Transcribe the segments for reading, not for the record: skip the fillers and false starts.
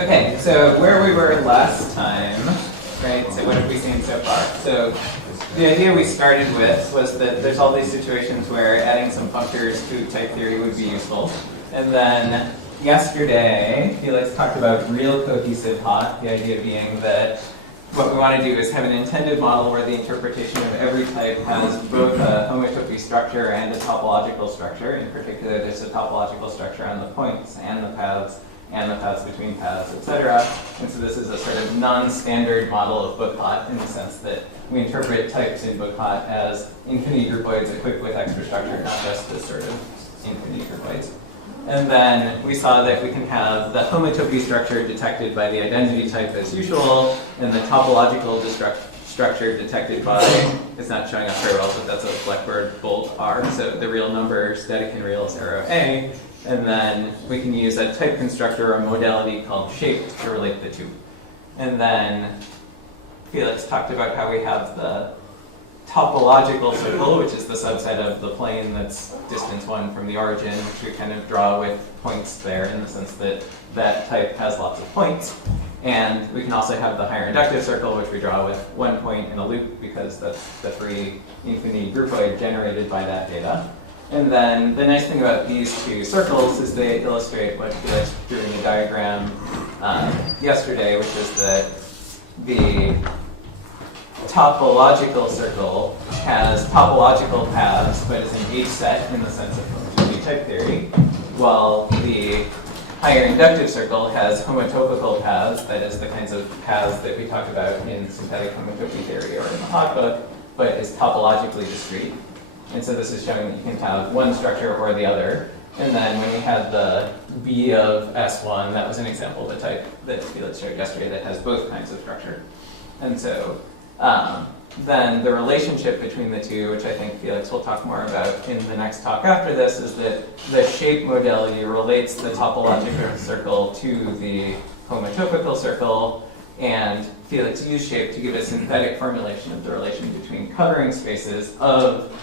Okay, so where we were last time, right, so what have we seen so far? So the idea we started with was that there's all these situations where adding some functors to type theory would be useful. And then yesterday, Felix talked about real cohesive HoTT, the idea being that what we want to do is have an intended model where the interpretation of every type has both a homotopy structure and a topological structure. In particular, there's a topological structure on the points and the paths between paths, etc. And so this is a sort of non-standard model of book HoTT in the sense that we interpret types in book HoTT as infinity groupoids equipped with extra structure, not just as sort of infinity groupoids. And then we saw that we can have the homotopy structure detected by the identity type as usual, and the topological structure detected by, it's not showing up very well, but that's a Blackboard bold R, so the real number static in real is arrow A, and then we can use a type constructor or modality called shaped to relate the two. And then Felix talked about how we have the topological circle, which is the subset of the plane that's distance 1 from the origin, which we kind of draw with points there in the sense that that type has lots of points. And we can also have the higher inductive circle, which we draw with 1 point in a loop because that's the free infinity groupoid generated by that data. And then the nice thing about these two circles is they illustrate what Felix drew in the diagram yesterday, which is that the topological circle has topological paths, but is an H set in the sense of homotopy type theory, while the higher inductive circle has homotopical paths, that is the kinds of paths that we talk about in synthetic homotopy theory or in the HoTT book, but is topologically discrete. And so this is showing that you can have one structure or the other. And then when we had the B of S1, that was an example of a type that Felix showed yesterday that has both kinds of structure. And so then the relationship between the two, which I think Felix will talk more about in the next talk after this, is that the shape modality relates the topological circle to the homotopical circle, and Felix used shape to give a synthetic formulation of the relation between covering spaces of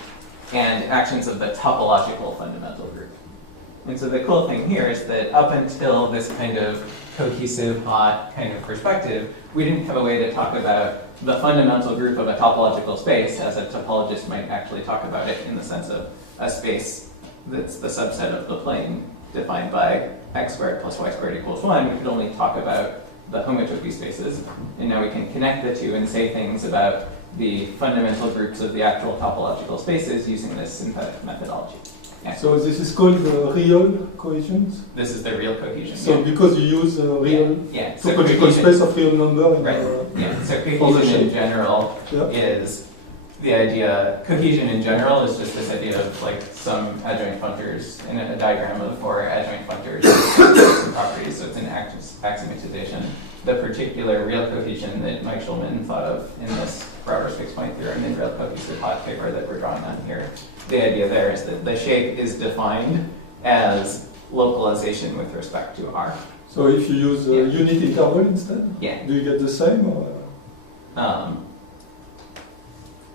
and actions of the topological fundamental group. And so the cool thing here is that up until this kind of cohesive HoTT kind of perspective, we didn't have a way to talk about the fundamental group of a topological space, as a topologist might actually talk about it in the sense of a space that's the subset of the plane defined by x squared plus y squared equals 1. We could only talk about the homotopy spaces. And now we can connect the two and say things about the fundamental groups of the actual topological spaces using this synthetic methodology. Yeah. So this is called real cohesions? This is the real cohesion. So because you use real topological space of real number. Right. So cohesion in general is the idea. Cohesion in general is just this idea of like some adjoint functors in a diagram of 4 adjoint functors and properties. So it's an axiomatization. The particular real cohesion that Mike Schulman thought of in this Roberts fixed point theorem in real cohesive HoTT paper that we're drawing on here. The idea there is that the shape is defined as localization with respect to R. So if you use unit interval instead, do you get the same? Or?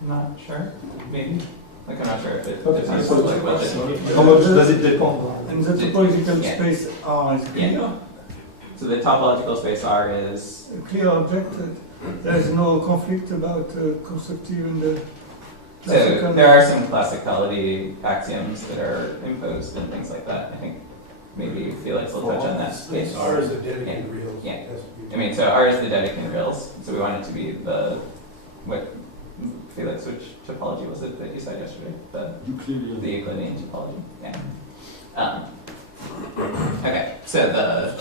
Not sure. Maybe. Like I'm not sure if it depends. So how much does it depend? And the topological space R is clear? So the topological space R is a clear object. There is no conflict about constructive and the classical. So there are some classicality axioms that are imposed and things like that. I think maybe Felix will touch on that. R is the Dedekind reals. Yeah. I mean, so R is the Dedekind reals. So we want it to be the what Felix, which topology was it that you said yesterday? The Euclidean topology. Yeah. Okay. So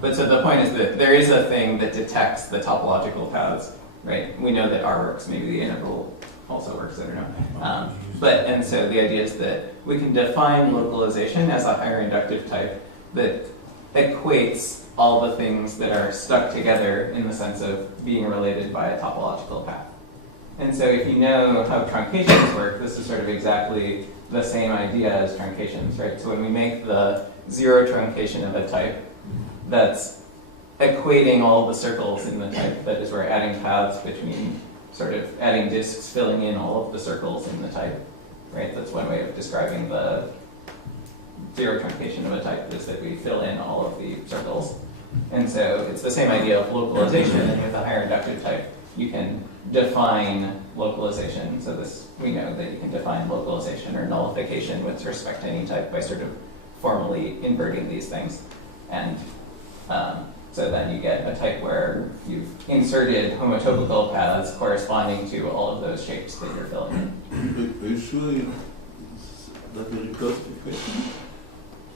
But so the point is that there is a thing that detects the topological paths, right? We know that R works, maybe the integral also works, I don't know. And so the idea is that we can define localization as a higher inductive type that equates all the things that are stuck together in the sense of being related by a topological path. And so if you know how truncations work, this is sort of exactly the same idea as truncations, right? So when we make the zero truncation of a type, that's equating all the circles in the type. That is, we're adding paths between, sort of adding disks filling in all of the circles in the type, right? That's one way of describing the zero truncation of a type, is that we fill in all of the circles. And so it's the same idea of localization, and with a higher inductive type, you can define localization. So this, we know that you can define localization or nullification with respect to any type by sort of formally inverting these things. And so then you get a type where you've inserted homotopical paths corresponding to all of those shapes that you're filling in. Are you sure that the recursive equation?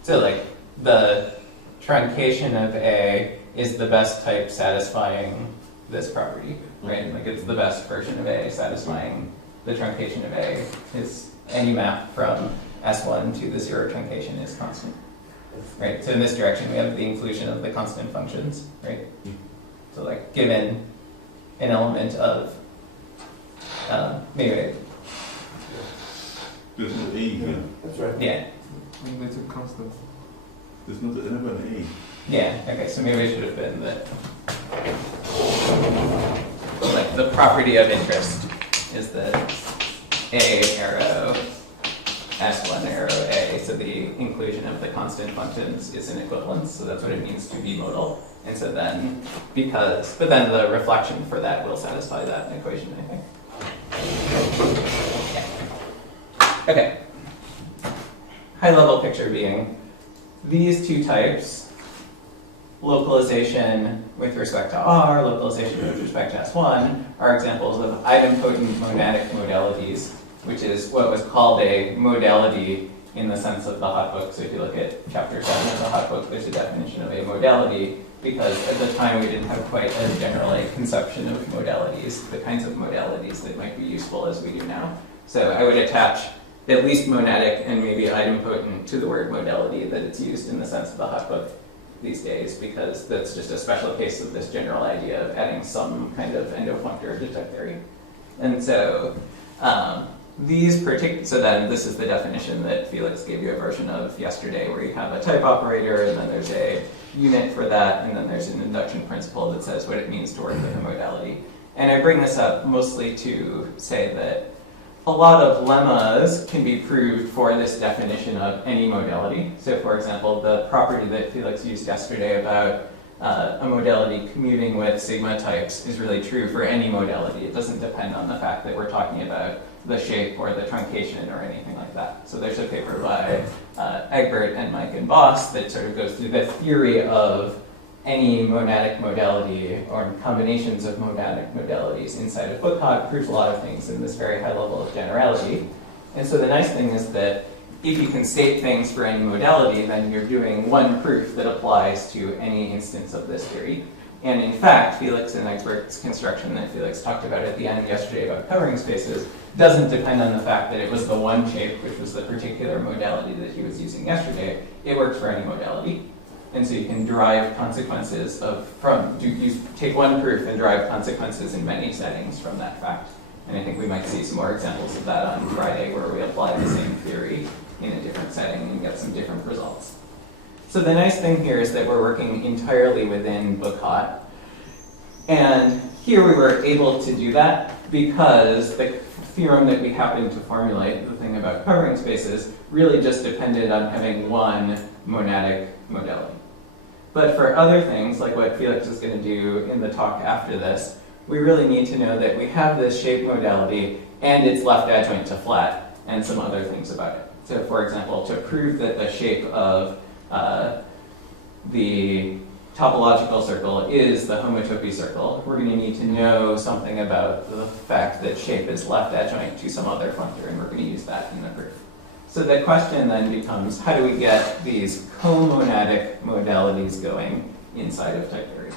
So like the truncation of A is the best type satisfying this property, right? Like it's the best version of A satisfying the truncation of A is any map from S1 to the zero truncation is constant. Right, so in this direction we have the inclusion of the constant functions, right? So like given an element of, maybe. There's no A here. That's right. Yeah. It's a constant. There's not never an A. Yeah, okay, so maybe it should have been that, like the property of interest is that A arrow S1 arrow A, so the inclusion of the constant functions is an equivalence, so that's what it means to be modal. And so then, but then the reflection for that will satisfy that equation, I think. Yeah. Okay. High level picture being these two types, localization with respect to R, localization with respect to S1, are examples of idempotent monadic modalities, which is what was called a modality in the sense of the hot book. So if you look at chapter 7 of the hot book, there's a definition of a modality, because at the time we didn't have quite as general a conception of modalities, the kinds of modalities that might be useful as we do now. So I would attach at least monadic and maybe idempotent to the word modality, that it's used in the sense of the hot book these days, because that's just a special case of this general idea of adding some kind of endofunctor to type theory. And so so then this is the definition that Felix gave you a version of yesterday, where you have a type operator, and then there's a unit for that, and then there's an induction principle that says what it means to work with a modality. And I bring this up mostly to say that a lot of lemmas can be proved for this definition of any modality. So for example, the property that Felix used yesterday about a modality commuting with sigma types is really true for any modality. It doesn't depend on the fact that we're talking about the shape or the truncation or anything like that. So there's a paper by Egbert and Mike and Voss that sort of goes through the theory of any monadic modality or combinations of monadic modalities inside of HoTT, proves a lot of things in this very high level of generality. And so the nice thing is that if you can state things for any modality, then you're doing one proof that applies to any instance of this theory. And in fact, Felix and Egbert's construction that Felix talked about at the end yesterday about covering spaces doesn't depend on the fact that it was the one shape, which was the particular modality that he was using yesterday. It works for any modality. And so you can derive consequences you take one proof and derive consequences in many settings from that fact. And I think we might see some more examples of that on Friday, where we apply the same theory in a different setting and get some different results. So the nice thing here is that we're working entirely within book HoTT. And here we were able to do that because the theorem that we happened to formulate, the thing about covering spaces, really just depended on having one monadic modality. But for other things, like what Felix is going to do in the talk after this, we really need to know that we have this shape modality and it's left adjoint to flat and some other things about it. So for example, to prove that the shape of the topological circle is the homotopy circle, we're going to need to know something about the fact that shape is left adjoint to some other functor, and we're going to use that in the proof. So the question then becomes, how do we get these comonadic modalities going inside of type theory?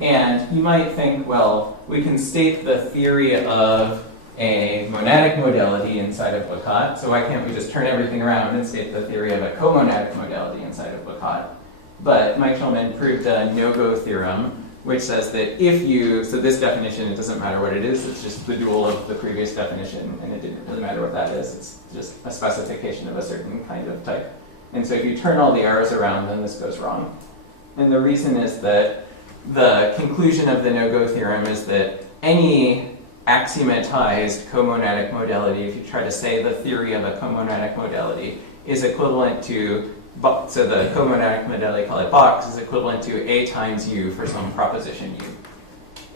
And you might think, well, we can state the theory of a monadic modality inside of book HoTT, so why can't we just turn everything around and state the theory of a comonadic modality inside of book HoTT? But Mike Schulman proved a no-go theorem, which says that so this definition, it doesn't matter what it is, it's just the dual of the previous definition, and it didn't really matter what that is, it's just a specification of a certain kind of type. And so if you turn all the arrows around, then this goes wrong. And the reason is that the conclusion of the no-go theorem is that any axiomatized comonadic modality, if you try to say the theory of a comonadic modality, is equivalent to so the comonadic modality, call it box, is equivalent to A times U for some proposition U.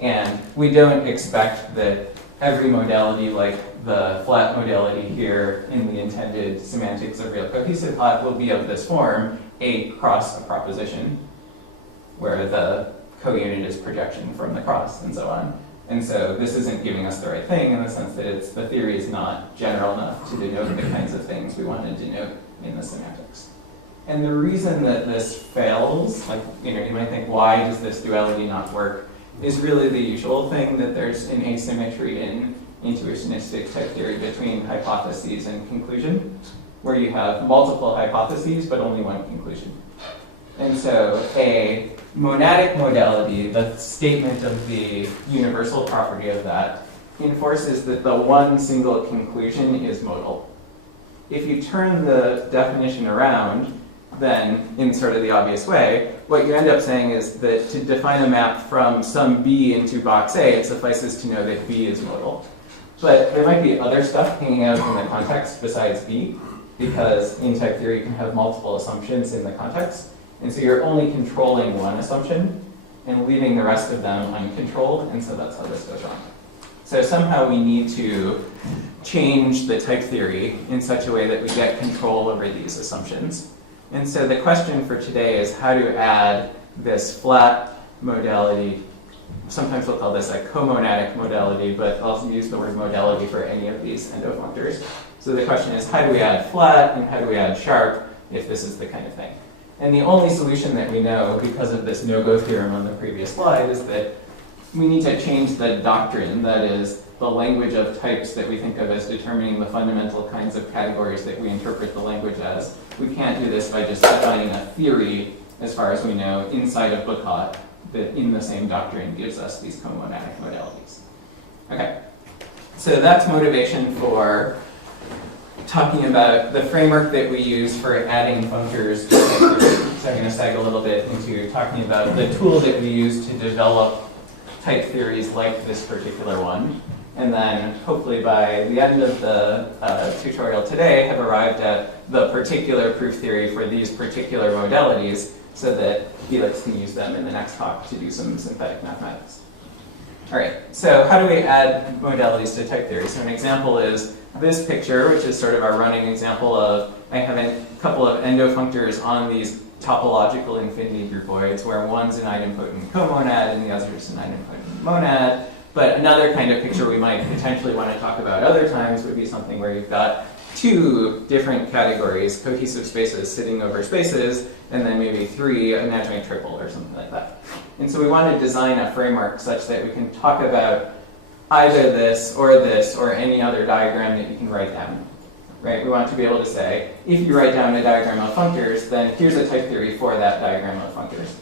And we don't expect that every modality, like the flat modality here in the intended semantics of real cohesive HoTT, will be of this form, A cross a proposition, where the co-unit is projection from the cross, and so on. And so this isn't giving us the right thing in the sense that the theory is not general enough to denote the kinds of things we want to denote in the semantics. And the reason that this fails, like, you might think, why does this duality not work, is really the usual thing, that there's an asymmetry in intuitionistic type theory between hypotheses and conclusion, where you have multiple hypotheses but only one conclusion. And so a monadic modality, the statement of the universal property of that, enforces that the one single conclusion is modal. If you turn the definition around, then in sort of the obvious way, what you end up saying is that to define a map from some B into box A, it suffices to know that B is modal. But there might be other stuff hanging out in the context besides B, because in type theory you can have multiple assumptions in the context. And so you're only controlling one assumption and leaving the rest of them uncontrolled, and so that's how this goes wrong. So somehow we need to change the type theory in such a way that we get control over these assumptions. And so the question for today is how to add this flat modality. Sometimes we'll call this a comonadic modality, but I'll use the word modality for any of these endofunctors. So the question is, how do we add flat and how do we add sharp if this is the kind of thing? And the only solution that we know, because of this no-go theorem on the previous slide, is that we need to change the doctrine, that is, the language of types that we think of as determining the fundamental kinds of categories that we interpret the language as. We can't do this by just defining a theory, as far as we know, inside of Licata that in the same doctrine gives us these comonadic modalities. Okay, so that's motivation for talking about the framework that we use for adding functors to type theory. So I'm going to seg a little bit into talking about the tool that we use to develop type theories like this particular one. And then hopefully by the end of the tutorial today have arrived at the particular proof theory for these particular modalities so that Felix can use them in the next talk to do some synthetic mathematics. All right, so how do we add modalities to type theory? So an example is this picture, which is sort of our running example of, I have a couple of endofunctors on these topological infinity groupoids where one's an idempotent comonad and the other is an idempotent monad. But another kind of picture we might potentially want to talk about other times would be something where you've got two different categories, cohesive spaces sitting over spaces, and then maybe three, an adjoint triple or something like that. And so we want to design a framework such that we can talk about either this or any other diagram that you can write down. Right? We want to be able to say, if you write down a diagram of functors, then here's a type theory for that diagram of functors.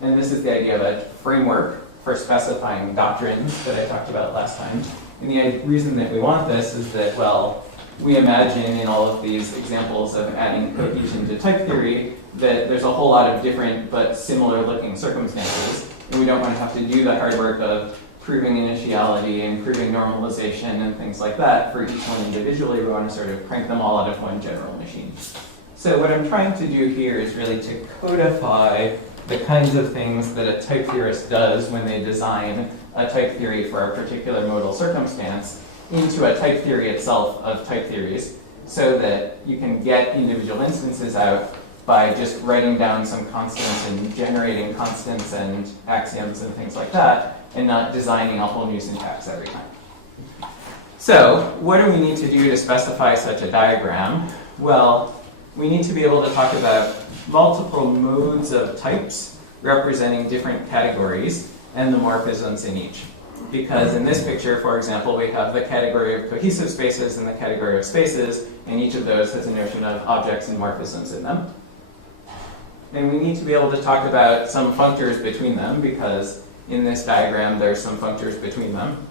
And this is the idea of a framework for specifying doctrines that I talked about last time. And the reason that we want this is that, well, we imagine in all of these examples of adding cohesion to type theory that there's a whole lot of different but similar looking circumstances. And we don't want to have to do the hard work of proving initiality and proving normalization and things like that for each one individually. We want to sort of crank them all out of one general machine. So what I'm trying to do here is really to codify the kinds of things that a type theorist does when they design a type theory for a particular modal circumstance into a type theory itself of type theories, so that you can get individual instances out by just writing down some constants and generating constants and axioms and things like that, and not designing a whole new syntax every time. So what do we need to do to specify such a diagram? Well, we need to be able to talk about multiple modes of types representing different categories and the morphisms in each. Because in this picture, for example, we have the category of cohesive spaces and the category of spaces, and each of those has a notion of objects and morphisms in them. And we need to be able to talk about some functors between them, because in this diagram there's some functors between them.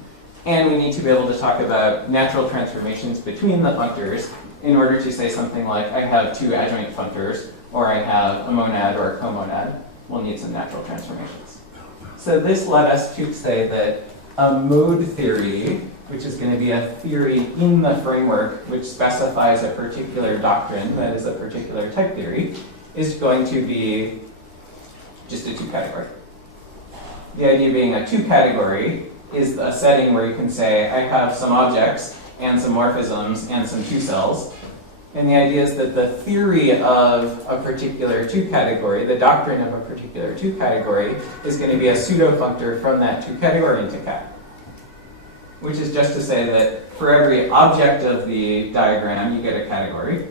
And we need to be able to talk about natural transformations between the functors in order to say something like, I have two adjoint functors, or I have a monad or a comonad. We'll need some natural transformations. So this led us to say that a mode theory, which is going to be a theory in the framework which specifies a particular doctrine, that is a particular type theory, is going to be just a 2-category. The idea being a 2-category is a setting where you can say, I have some objects and some morphisms and some 2-cells. And the idea is that the theory of a particular 2-category, the doctrine of a particular 2-category, is going to be a pseudo-functor from that 2-category into cat. Which is just to say that for every object of the diagram, you get a category.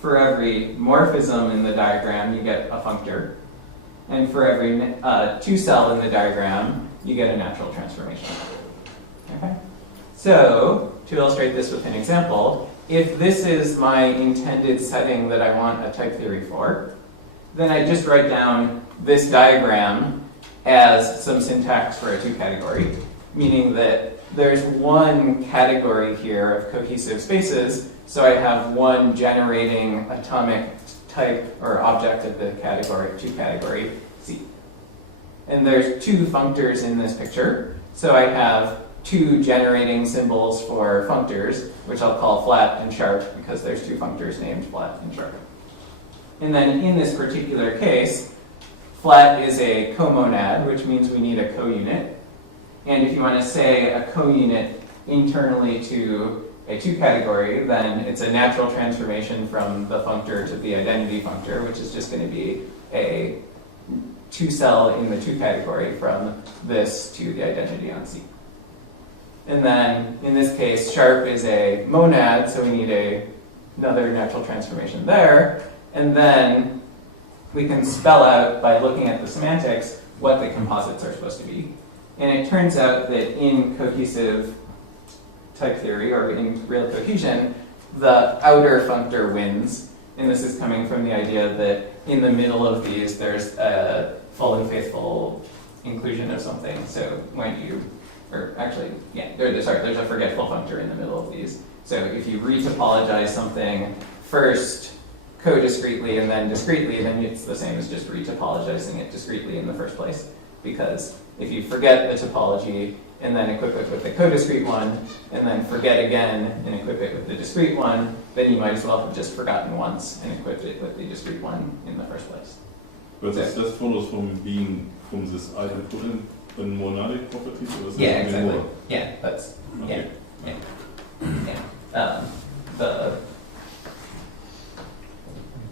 For every morphism in the diagram, you get a functor. And for every 2-cell in the diagram, you get a natural transformation. Okay? So, to illustrate this with an example, if this is my intended setting that I want a type theory for, then I just write down this diagram as some syntax for a 2-category, meaning that there's one category here of cohesive spaces, so I have one generating atomic type or object of the category, 2-category C. And there's 2 functors in this picture, so I have 2 generating symbols for functors, which I'll call flat and sharp because there's 2 functors named flat and sharp. And then in this particular case, flat is a comonad, which means we need a co-unit. And if you want to say a co-unit internally to a 2-category, then it's a natural transformation from the functor to the identity functor, which is just going to be a 2-cell in the 2-category from this to the identity on C. And then in this case, sharp is a monad, so we need another natural transformation there. And then we can spell out by looking at the semantics what the composites are supposed to be. And it turns out that in cohesive type theory, or in real cohesion, the outer functor wins. And this is coming from the idea that in the middle of these, there's a full and faithful inclusion of something. So when you, or actually, yeah, there's a forgetful functor in the middle of these. So if you retopologize something first codiscretely and then discretely, then it's the same as just retopologizing it discretely in the first place. Because if you forget the topology and then equip it with the codiscrete one, and then forget again and equip it with the discrete one, then you might as well have just forgotten once and equipped it with the discrete one in the first place. But this just follows from this idempotent and monadic properties? Or is Yeah, that exactly. more? Yeah, that's, Okay.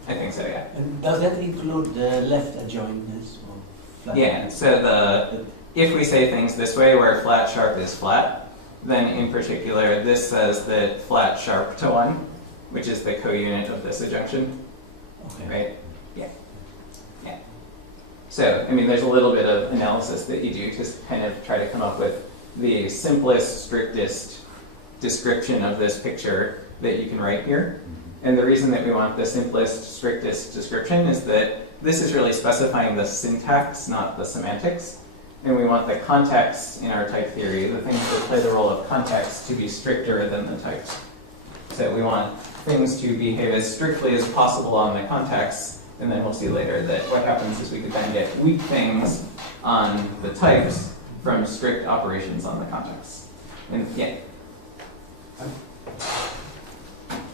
I think so, yeah. And does that include the left adjointness? Or flat? Yeah, so if we say things this way, where flat sharp is flat, then in particular, this says that flat sharp to 1, which is the co-unit of this adjunction, Okay. right? Yeah. Yeah. So, I mean, there's a little bit of analysis that you do to kind of try to come up with the simplest, strictest description of this picture that you can write here. And the reason that we want the simplest, strictest description is that this is really specifying the syntax, not the semantics. And we want the context in our type theory, the things that play the role of context, to be stricter than the types. So we want things to behave as strictly as possible on the context, and then we'll see later that what happens is we could then get weak things on the types from strict operations on the context. And yeah.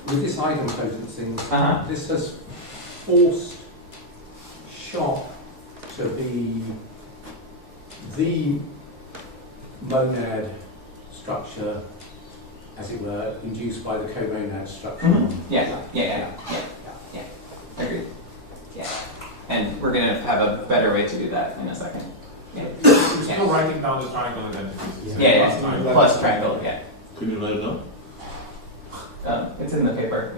With this idempotent thing, This has forced sharp to be the monad structure, as it were, induced by the comonad structure. Yeah. Agreed. Yeah. And we're going to have a better way to do that in a second. Yeah. You're still writing down the triangle identities. Yeah. Plus triangle, yeah. Can you write it down? It's in the paper.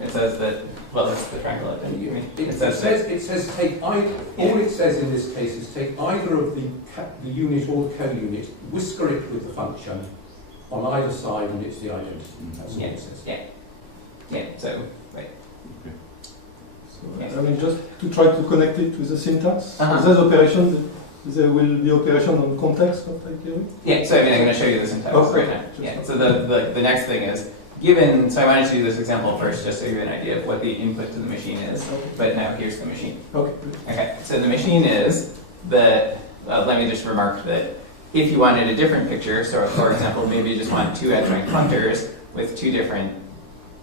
It says that, well, it's the triangle identity. It says take either, all it says in this case is take either of the unit or the co-unit, whisker it with the function on either side, and it's the identity. That's all it says. Yeah, so, right. So, I mean, just to try to connect it with the syntax. Uh-huh. So there's operation, there will be operation on context of type theory? Yeah, so I mean, I'm going to show you the syntax right now. Yeah, so the next thing is, so I wanted to do this example first just so you have an idea of what the input to the machine is, but now here's the machine. Okay, so the machine is that, let me just remark that if you wanted a different picture, so for example, maybe you just want 2 adjoint functors with 2 different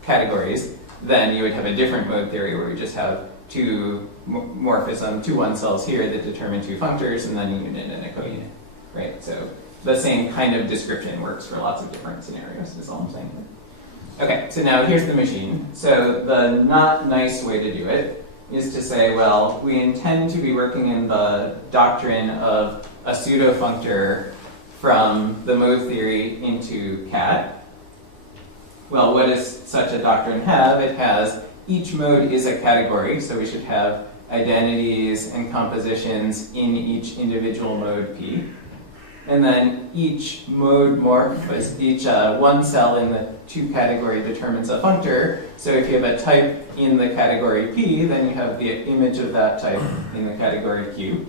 categories, then you would have a different mode theory where we just have two morphism, two one cells here that determine two functors, and then a unit and a counit, right? So the same kind of description works for lots of different scenarios, is all I'm saying. Okay, so now here's the machine. So the not nice way to do it is to say, well, we intend to be working in the doctrine of a pseudo-functor from the mode theory into cat. Well, what does such a doctrine have? It has each mode is a category, so we should have identities and compositions in each individual mode P. And then each mode morph, each one cell in the two category determines a functor. So if you have a type in the category P, then you have the image of that type in the category Q.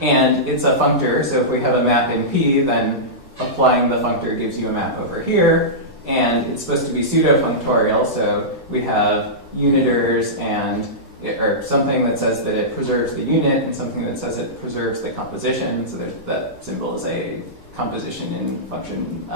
And it's a functor, so if we have a map in P, then applying the functor gives you a map over here. And it's supposed to be pseudo-functorial, so we have uniters or something that says that it preserves the unit and something that says it preserves the composition. So that symbol is a composition in function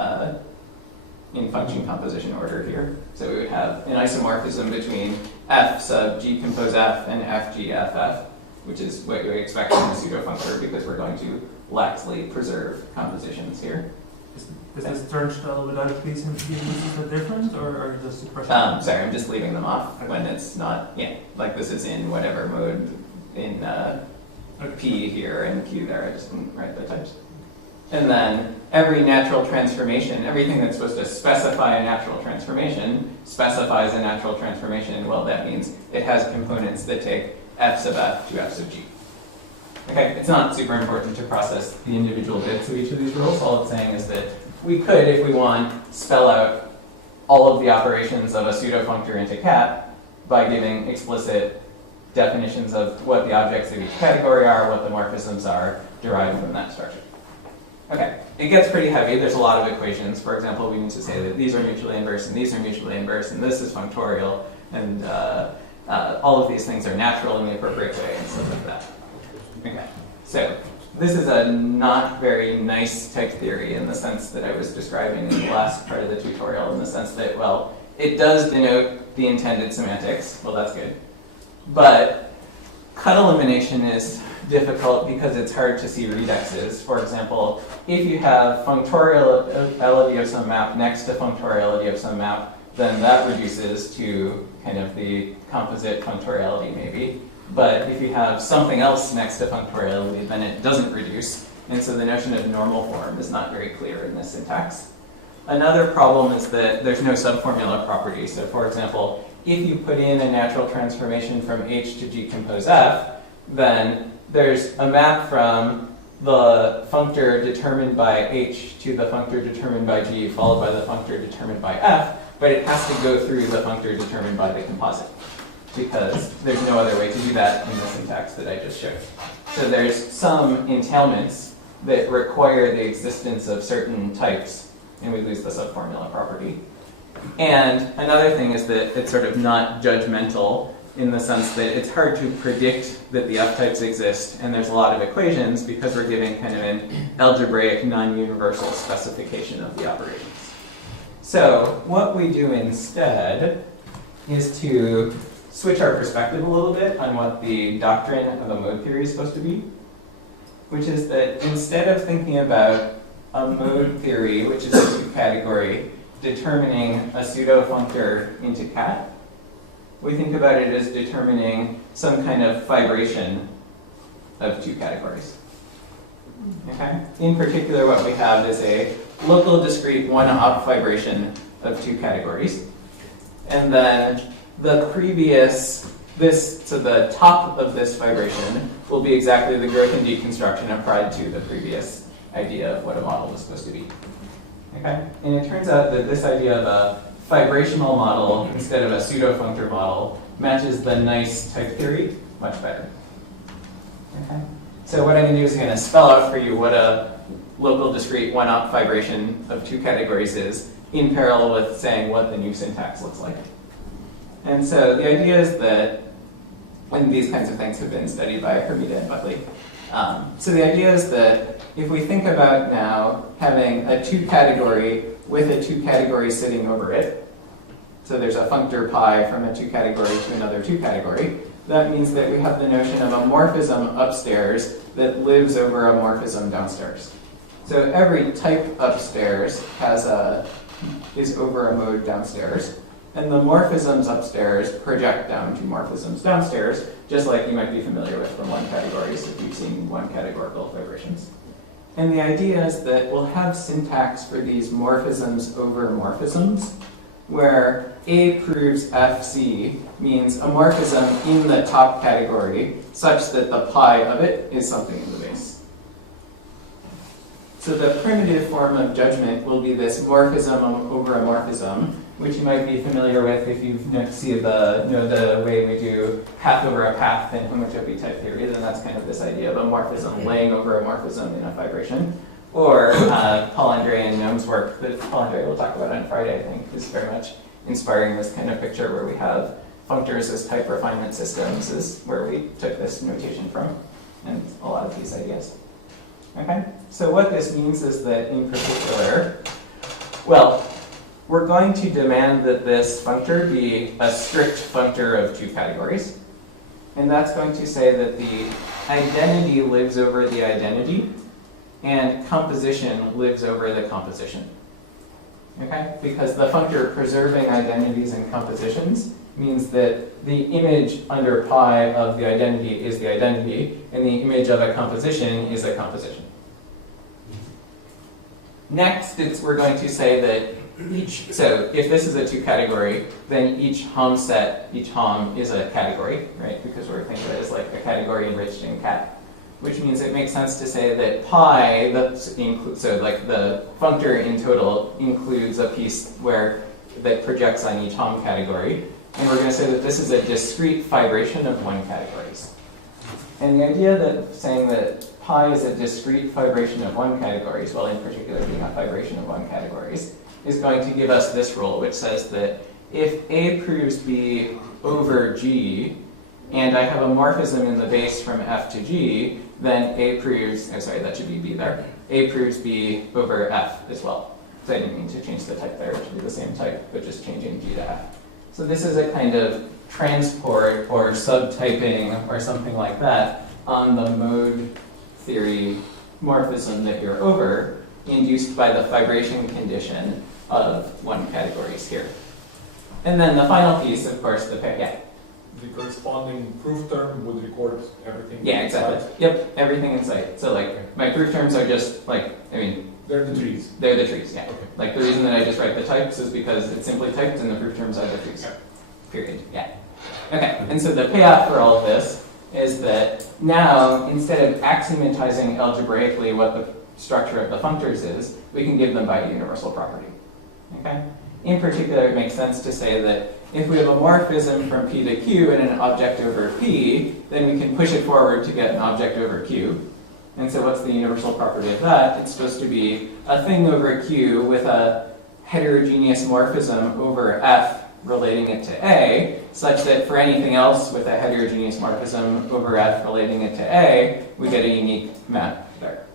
composition order here. So we would have an isomorphism between f sub g compose f and f g f f, which is what we expect from a pseudo-functor because we're going to laxly preserve compositions here. Is this turnstile without piece and pieces a difference, or are the suppression? Sorry, I'm just leaving them off when it's not, like this is in whatever mode in P here and Q there, I just didn't write the types. And then every natural transformation, everything that's supposed to specify a natural transformation, specifies a natural transformation. Well, that means it has components that take f sub f to f sub g. Okay, it's not super important to process the individual bits of each of these rules. All it's saying is that we could, if we want, spell out all of the operations of a pseudo-functor into cat by giving explicit definitions of what the objects of each category are, what the morphisms are, derived from that structure. Okay, it gets pretty heavy. There's a lot of equations. For example, we need to say that these are mutually inverse, and these are mutually inverse, and this is functorial, and all of these things are natural in the appropriate way, and stuff like that. Okay, so this is a not very nice type theory in the sense that I was describing in the last part of the tutorial, in the sense that, well, it does denote the intended semantics. Well, that's good. But cut elimination is difficult because it's hard to see redexes. For example, if you have functoriality of some map next to functoriality of some map, then that reduces to kind of the composite functoriality maybe. But if you have something else next to functoriality, then it doesn't reduce. And so the notion of normal form is not very clear in this syntax. Another problem is that there's no subformula property. So for example, if you put in a natural transformation from H to G compose F, then there's a map from the functor determined by H to the functor determined by G, followed by the functor determined by F, but it has to go through the functor determined by the composite, because there's no other way to do that in the syntax that I just showed. So there's some entailments that require the existence of certain types, and we lose the subformula property. And another thing is that it's sort of not judgmental in the sense that it's hard to predict that the F-types exist, and there's a lot of equations because we're giving kind of an algebraic non-universal specification of the operations. So what we do instead is to switch our perspective a little bit on what the doctrine of a mode theory is supposed to be, which is that instead of thinking about a mode theory, which is a two-category, determining a pseudo-functor into cat, we think about it as determining some kind of fibration of two categories. Okay? In particular, what we have is a local discrete one-op fibration of two categories. And then the previous, so the top of this fibration will be exactly the growth and deconstruction applied to the previous idea of what a model was supposed to be. Okay? And it turns out that this idea of a fibrational model instead of a pseudo-functor model matches the nice type theory much better. Okay? So what I'm going to do is I'm going to spell out for you what a local discrete one-op fibration of two categories is in parallel with saying what the new syntax looks like. And so the idea is that, and these kinds of things have been studied by Hermida and Buckley. So the idea is that if we think about now having a two-category with a two-category sitting over it, so there's a functor pi from a two-category to another two-category, that means that we have the notion of a morphism upstairs that lives over a morphism downstairs. So every type upstairs is over a mode downstairs, and the morphisms upstairs project down to morphisms downstairs, just like you might be familiar with from one categories if you've seen one categorical fibrations. And the idea is that we'll have syntax for these morphisms over morphisms, where A proves FC means a morphism in the top category such that the pi of it is something in the base. So the primitive form of judgment will be this morphism over a morphism, which you might be familiar with if you see the way we do path over a path in homotopy type theory. Then that's kind of this idea of a morphism laying over a morphism in a fibration. Or Paul-André and Noam's work that Paul-André will talk about on Friday, I think, is very much inspiring this kind of picture where we have functors as type refinement systems is where we took this notation from, and a lot of these ideas. Okay, so what this means is that in particular, well, we're going to demand that this functor be a strict functor of two categories. And that's going to say that the identity lives over the identity, and composition lives over the composition. Okay? Because the functor preserving identities and compositions means that the image under pi of the identity is the identity, and the image of a composition is a composition. Next, we're going to say that so if this is a two category, then each hom set, each hom is a category, right? Because we're thinking of it as like a category enriched in cat, which means it makes sense to say that pi, so like the functor in total includes a piece that projects on each hom category, and we're going to say that this is a discrete fibration of one categories. And the idea that saying that pi is a discrete fibration of one categories, well, in particular being a fibration of one categories, is going to give us this rule, which says that if A proves B over G, and I have a morphism in the base from F to G, then A proves, oh sorry, that should be B there, A proves B over F as well. So I didn't mean to change the type there, it should be the same type, but just changing G to F. So this is a kind of transport or subtyping or something like that on the mode theory morphism that you're over, induced by the fibration condition of one category here. And then the final piece, of course, the corresponding proof term would record everything. Yeah, exactly. Inside. Yep, everything in sight. So like my proof terms are just like, I mean, they're the trees. They're the trees, yeah. Okay. Like the reason that I just write the types is because it's simply typed and the proof terms are the trees. Yeah. Period. Yeah. Okay, and so the payoff for all of this is that now, instead of axiomatizing algebraically what the structure of the functors is, we can give them by a universal property. Okay? In particular, it makes sense to say that if we have a morphism from P to Q and an object over P, then we can push it forward to get an object over Q. And so what's the universal property of that? It's supposed to be a thing over Q with a heterogeneous morphism over F relating it to A, such that for anything else with a heterogeneous morphism over F relating it to A, we get a unique map there.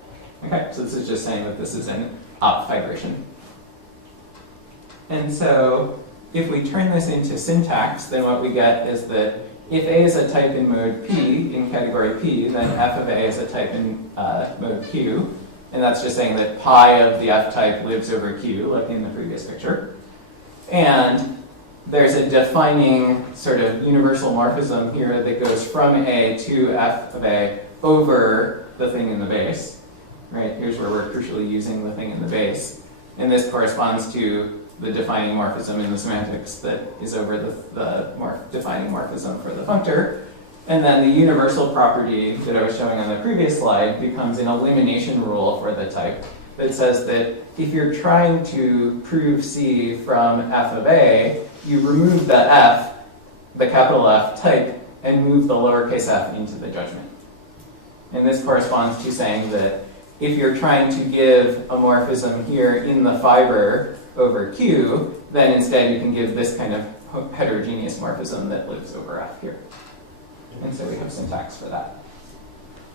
Okay, so this is just saying that this is an op fibration. And so if we turn this into syntax, then what we get is that if A is a type in mode P, in category P, then F of A is a type in mode Q. And that's just saying that pi of the F type lives over Q, like in the previous picture. And there's a defining sort of universal morphism here that goes from A to F of A over the thing in the base. Right? Here's where we're crucially using the thing in the base. And this corresponds to the defining morphism in the semantics that is over the defining morphism for the functor. And then the universal property that I was showing on the previous slide becomes an elimination rule for the type that says that if you're trying to prove C from F of A, you remove the F, the capital F type, and move the lowercase f into the judgment. And this corresponds to saying that if you're trying to give a morphism here in the fiber over Q, then instead you can give this kind of heterogeneous morphism that lives over F here. And so we have syntax for that.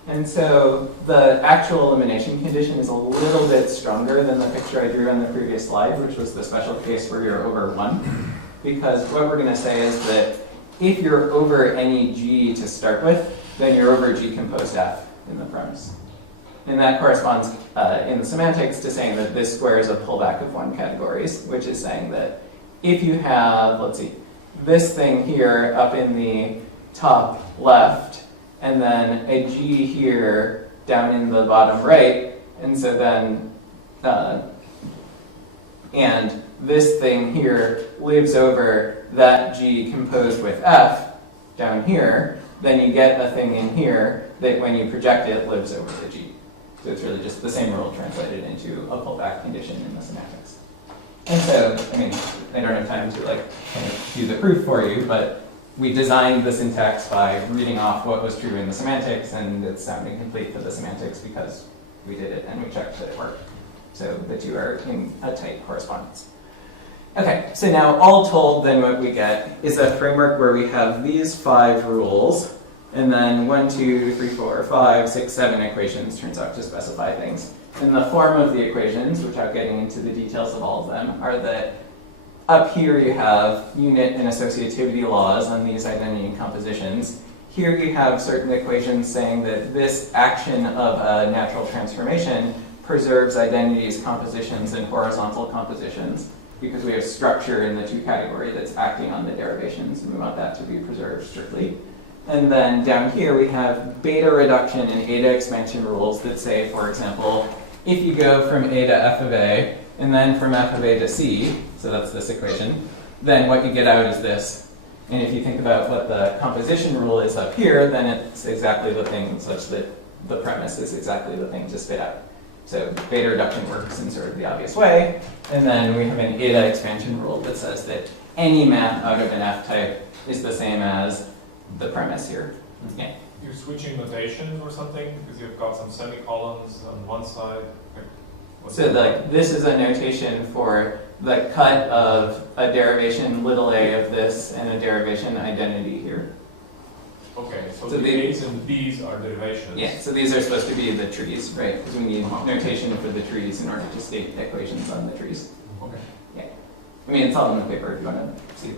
And so the actual elimination condition is a little bit stronger than the picture I drew on the previous slide, which was the special case where you're over 1. Because what we're going to say is that if you're over any G to start with, then you're over G composed F in the premise. And that corresponds in the semantics to saying that this square is a pullback of one categories, which is saying that if you have, let's see, this thing here up in the top left, and then a G here down in the bottom right, and so then, and this thing here lives over that G composed with F down here, then you get a thing in here that when you project it lives over the G. So it's really just the same rule translated into a pullback condition in the semantics. And so, I mean, I don't have time to kind of do the proof for you, but we designed the syntax by reading off what was true in the semantics, and it's sounding complete for the semantics because we did it and we checked that it worked. So the two are in a tight correspondence. Okay, so now all told, then what we get is a framework where we have these 5 rules, and then 1, 2, 3, 4, 5, 6, 7 equations turns out to specify things. And the form of the equations, without getting into the details of all of them, are that up here you have unit and associativity laws on these identity compositions. Here you have certain equations saying that this action of a natural transformation preserves identities, compositions, and horizontal compositions, because we have structure in the 2 category that's acting on the derivations, and we want that to be preserved strictly. And then down here we have beta reduction and eta expansion rules that say, for example, if you go from A to F of A, and then from F of A to C, so that's this equation, then what you get out is this. And if you think about what the composition rule is up here, then it's exactly the thing such that the premise is exactly the thing to spit out. So beta reduction works in sort of the obvious way. And then we have an eta expansion rule that says that any map out of an F type is the same as the premise here. Yeah. You're switching notation or something because you've got some semicolons on one side. So this is a notation for the cut of a derivation little a of this and a derivation identity here. Okay, so the A's and B's are derivations. Yeah, so these are supposed to be the trees, right? Because we need notation for the trees in order to state equations on the trees. Okay. Yeah. I mean, it's all in the paper if you want to see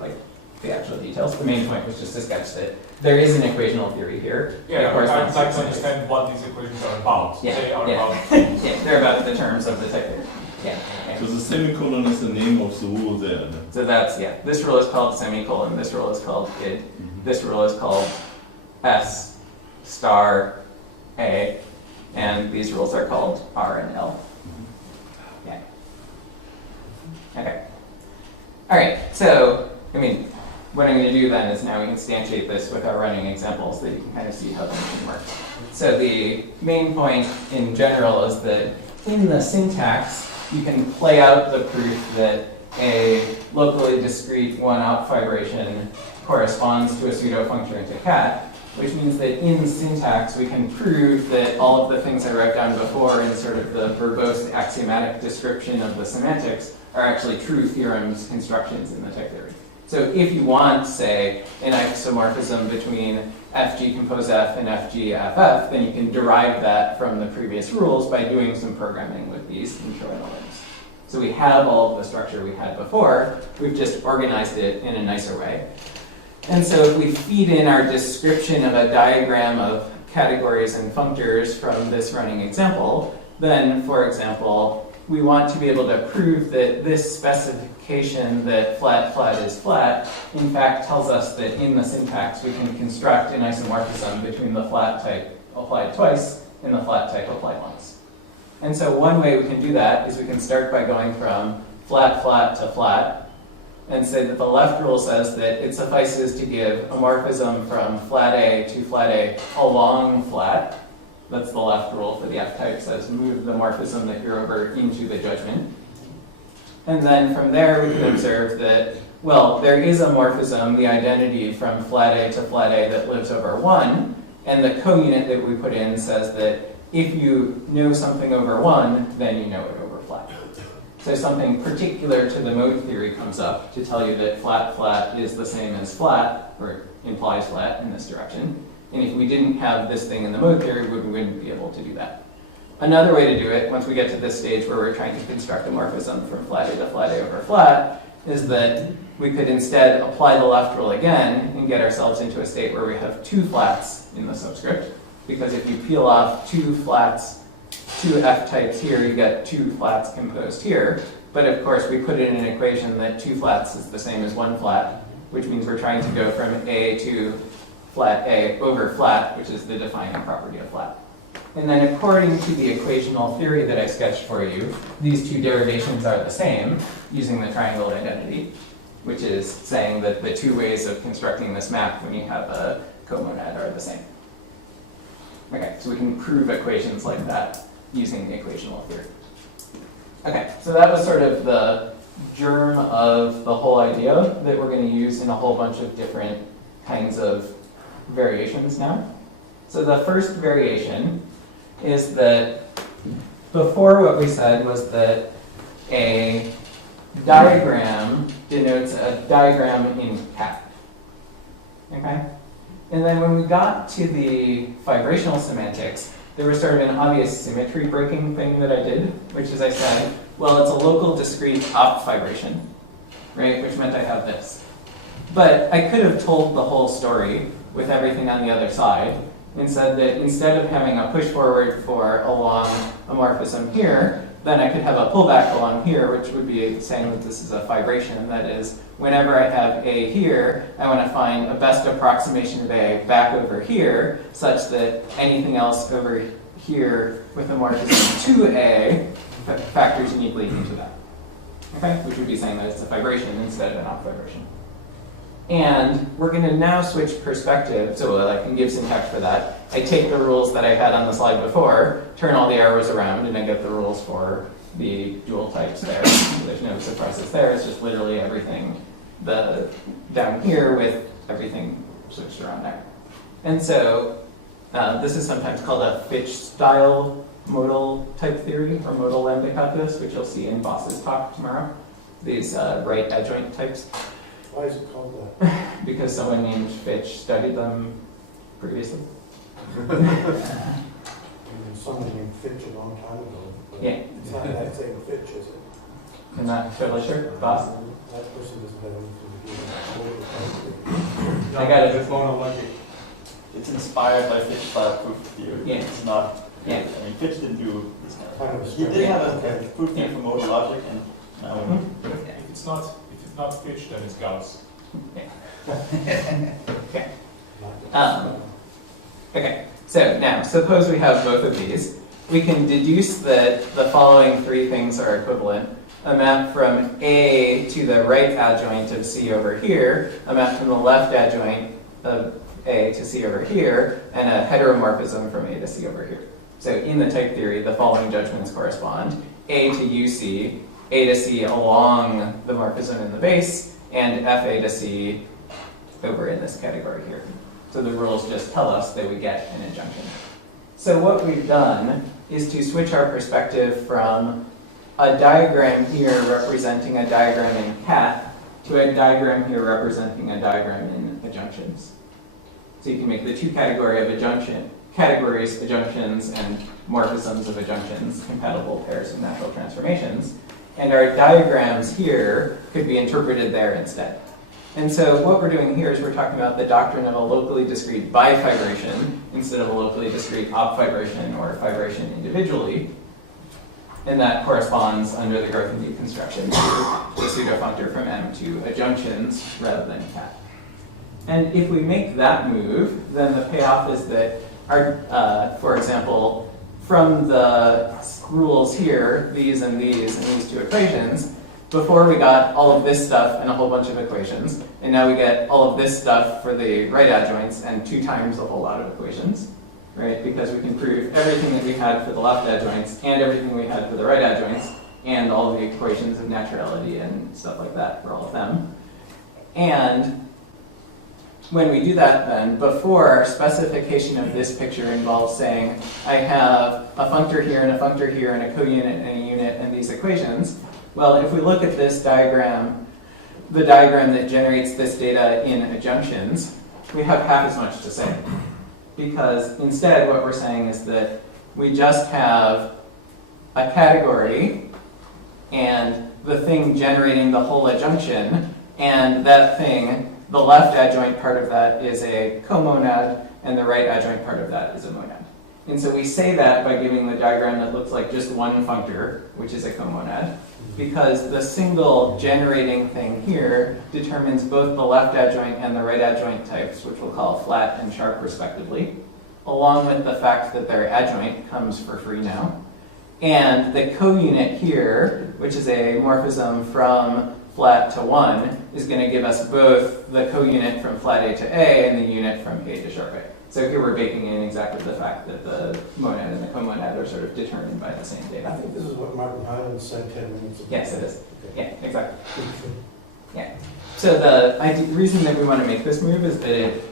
the actual details. The main point was just to sketch that there is an equational theory here. Yeah, I'd like to understand what these equations are about. Yeah, They are yeah. about. Yeah, they're about the terms of the type. Yeah. Okay. So the semicolon is the name of the rule there. So that's, yeah, this rule is called semicolon, this rule is called id, this rule is called S star A, and these rules are called R and L. Yeah. Okay. All right, so, I mean, what I'm going to do then is now instantiate this with our running examples so that you can kind of see how the machine works. So the main point in general is that in the syntax, you can play out the proof that a locally discrete one-out fibration corresponds to a pseudo-functor cat, which means that in syntax we can prove that all of the things I wrote down before in sort of the verbose axiomatic description of the semantics are actually true theorems constructions in the type theory. So if you want, say, an isomorphism between FG compose F and FG FF, then you can derive that from the previous rules by doing some programming with these intro elements. So we have all of the structure we had before, we've just organized it in a nicer way. And so if we feed in our description of a diagram of categories and functors from this running example, then, for example, we want to be able to prove that this specification that flat flat is flat, in fact tells us that in the syntax we can construct an isomorphism between the flat type applied twice and the flat type applied once. And so one way we can do that is we can start by going from flat flat to flat and say that the left rule says that it suffices to give a morphism from flat A to flat A along flat. That's the left rule for the F type, says move the morphism that you're over into the judgment. And then from there we can observe that, well, there is a morphism, the identity from flat A to flat A that lives over 1, and the co-unit that we put in says that if you know something over 1, then you know it over flat. So something particular to the mode theory comes up to tell you that flat flat is the same as flat, or implies flat in this direction. And if we didn't have this thing in the mode theory, we wouldn't be able to do that. Another way to do it, once we get to this stage where we're trying to construct a morphism from flat A to flat A over flat, is that we could instead apply the left rule again and get ourselves into a state where we have two flats in the subscript. Because if you peel off two flats, two F types here, you get two flats composed here. But of course, we put it in an equation that two flats is the same as one flat, which means we're trying to go from A to flat A over flat, which is the defining property of flat. And then according to the equational theory that I sketched for you, these two derivations are the same using the triangle identity, which is saying that the two ways of constructing this map when you have a comonad are the same. Okay, so we can prove equations like that using the equational theory. Okay, so that was sort of the germ of the whole idea that we're going to use in a whole bunch of different kinds of variations now. So the first variation is that before what we said was that a diagram denotes a diagram in cat. Okay? And then when we got to the fibrational semantics, there was sort of an obvious symmetry breaking thing that I did, which is I said, well, it's a local discrete op fibration, right? Which meant I have this. But I could have told the whole story with everything on the other side and said that instead of having a push forward for along a morphism here, then I could have a pullback along here, which would be saying that this is a fibration. That is, whenever I have A here, I want to find a best approximation of A back over here, such that anything else over here with a morphism to A factors uniquely into that. Okay? Which would be saying that it's a fibration instead of an op fibration. And we're going to now switch perspective, so that I can give syntax for that. I take the rules that I had on the slide before, turn all the arrows around, and I get the rules for the dual types there. So there's no surprises there. It's just literally everything down here with everything switched around there. And so this is sometimes called a Fitch-style modal type theory, or modal lambda-calculus, which you'll see in Voss's talk tomorrow. These right adjoint types. Why is it called that? Because someone named Fitch studied them previously. Someone named Fitch a long time ago. Yeah. It's not that same Fitch, is it? I'm not totally sure. Boss? That person doesn't have anything to do with it. I got it. It's monolithic. It's inspired by Fitch-style proof theory. Yeah. It's not. Yeah. I mean, Fitch didn't do this Kind of a He did have a proof theory for modal logic, and now. If it's not Fitch, then it's Gauss. Okay. Okay, so now suppose we have both of these. We can deduce that the following three things are equivalent. A map from A to the right adjoint of C over here, a map from the left adjoint of A to C over here, and a heteromorphism from A to C over here. So in the type theory, the following judgments correspond. A to UC, A to C along the morphism in the base, and FA to C over in this category here. So the rules just tell us that we get an adjunction. So what we've done is to switch our perspective from a diagram here representing a diagram in cat to a diagram here representing a diagram in adjunctions. So you can make the two categories, adjunctions, and morphisms of adjunctions, compatible pairs of natural transformations. And our diagrams here could be interpreted there instead. And so what we're doing here is we're talking about the doctrine of a locally discrete bifibration instead of a locally discrete op fibration or fibration individually. And that corresponds under the growth and deconstruction to the pseudo-functor from M to adjunctions rather than cat. And if we make that move, then the payoff is that our, for example, from the rules here, these and these two equations, before we got all of this stuff and a whole bunch of equations, and now we get all of this stuff for the right adjoints and 2 times a whole lot of equations, right? Because we can prove everything that we had for the left adjoints and everything we had for the right adjoints and all of the equations of naturality and stuff like that for all of them. And when we do that then, before our specification of this picture involves saying, I have a functor here and a functor here and a co-unit and a unit and these equations, well, if we look at this diagram, the diagram that generates this data in adjunctions, we have half as much to say. Because instead what we're saying is that we just have a category and the thing generating the whole adjunction, and that thing, the left adjoint part of that is a comonad, and the right adjoint part of that is a monad. And so we say that by giving the diagram that looks like just one functor, which is a comonad, because the single generating thing here determines both the left adjoint and the right adjoint types, which we'll call flat and sharp respectively, along with the fact that their adjoint comes for free now. And the co-unit here, which is a morphism from flat to 1, is going to give us both the co-unit from flat A to A and the unit from A to sharp A. So here we're baking in exactly the fact that the monad and the comonad are sort of determined by the same I data. think this is what Martin Hyland said 10 minutes ago. Yes, it is. Okay. Yeah, exactly. Yeah. So the reason that we want to make this move is that it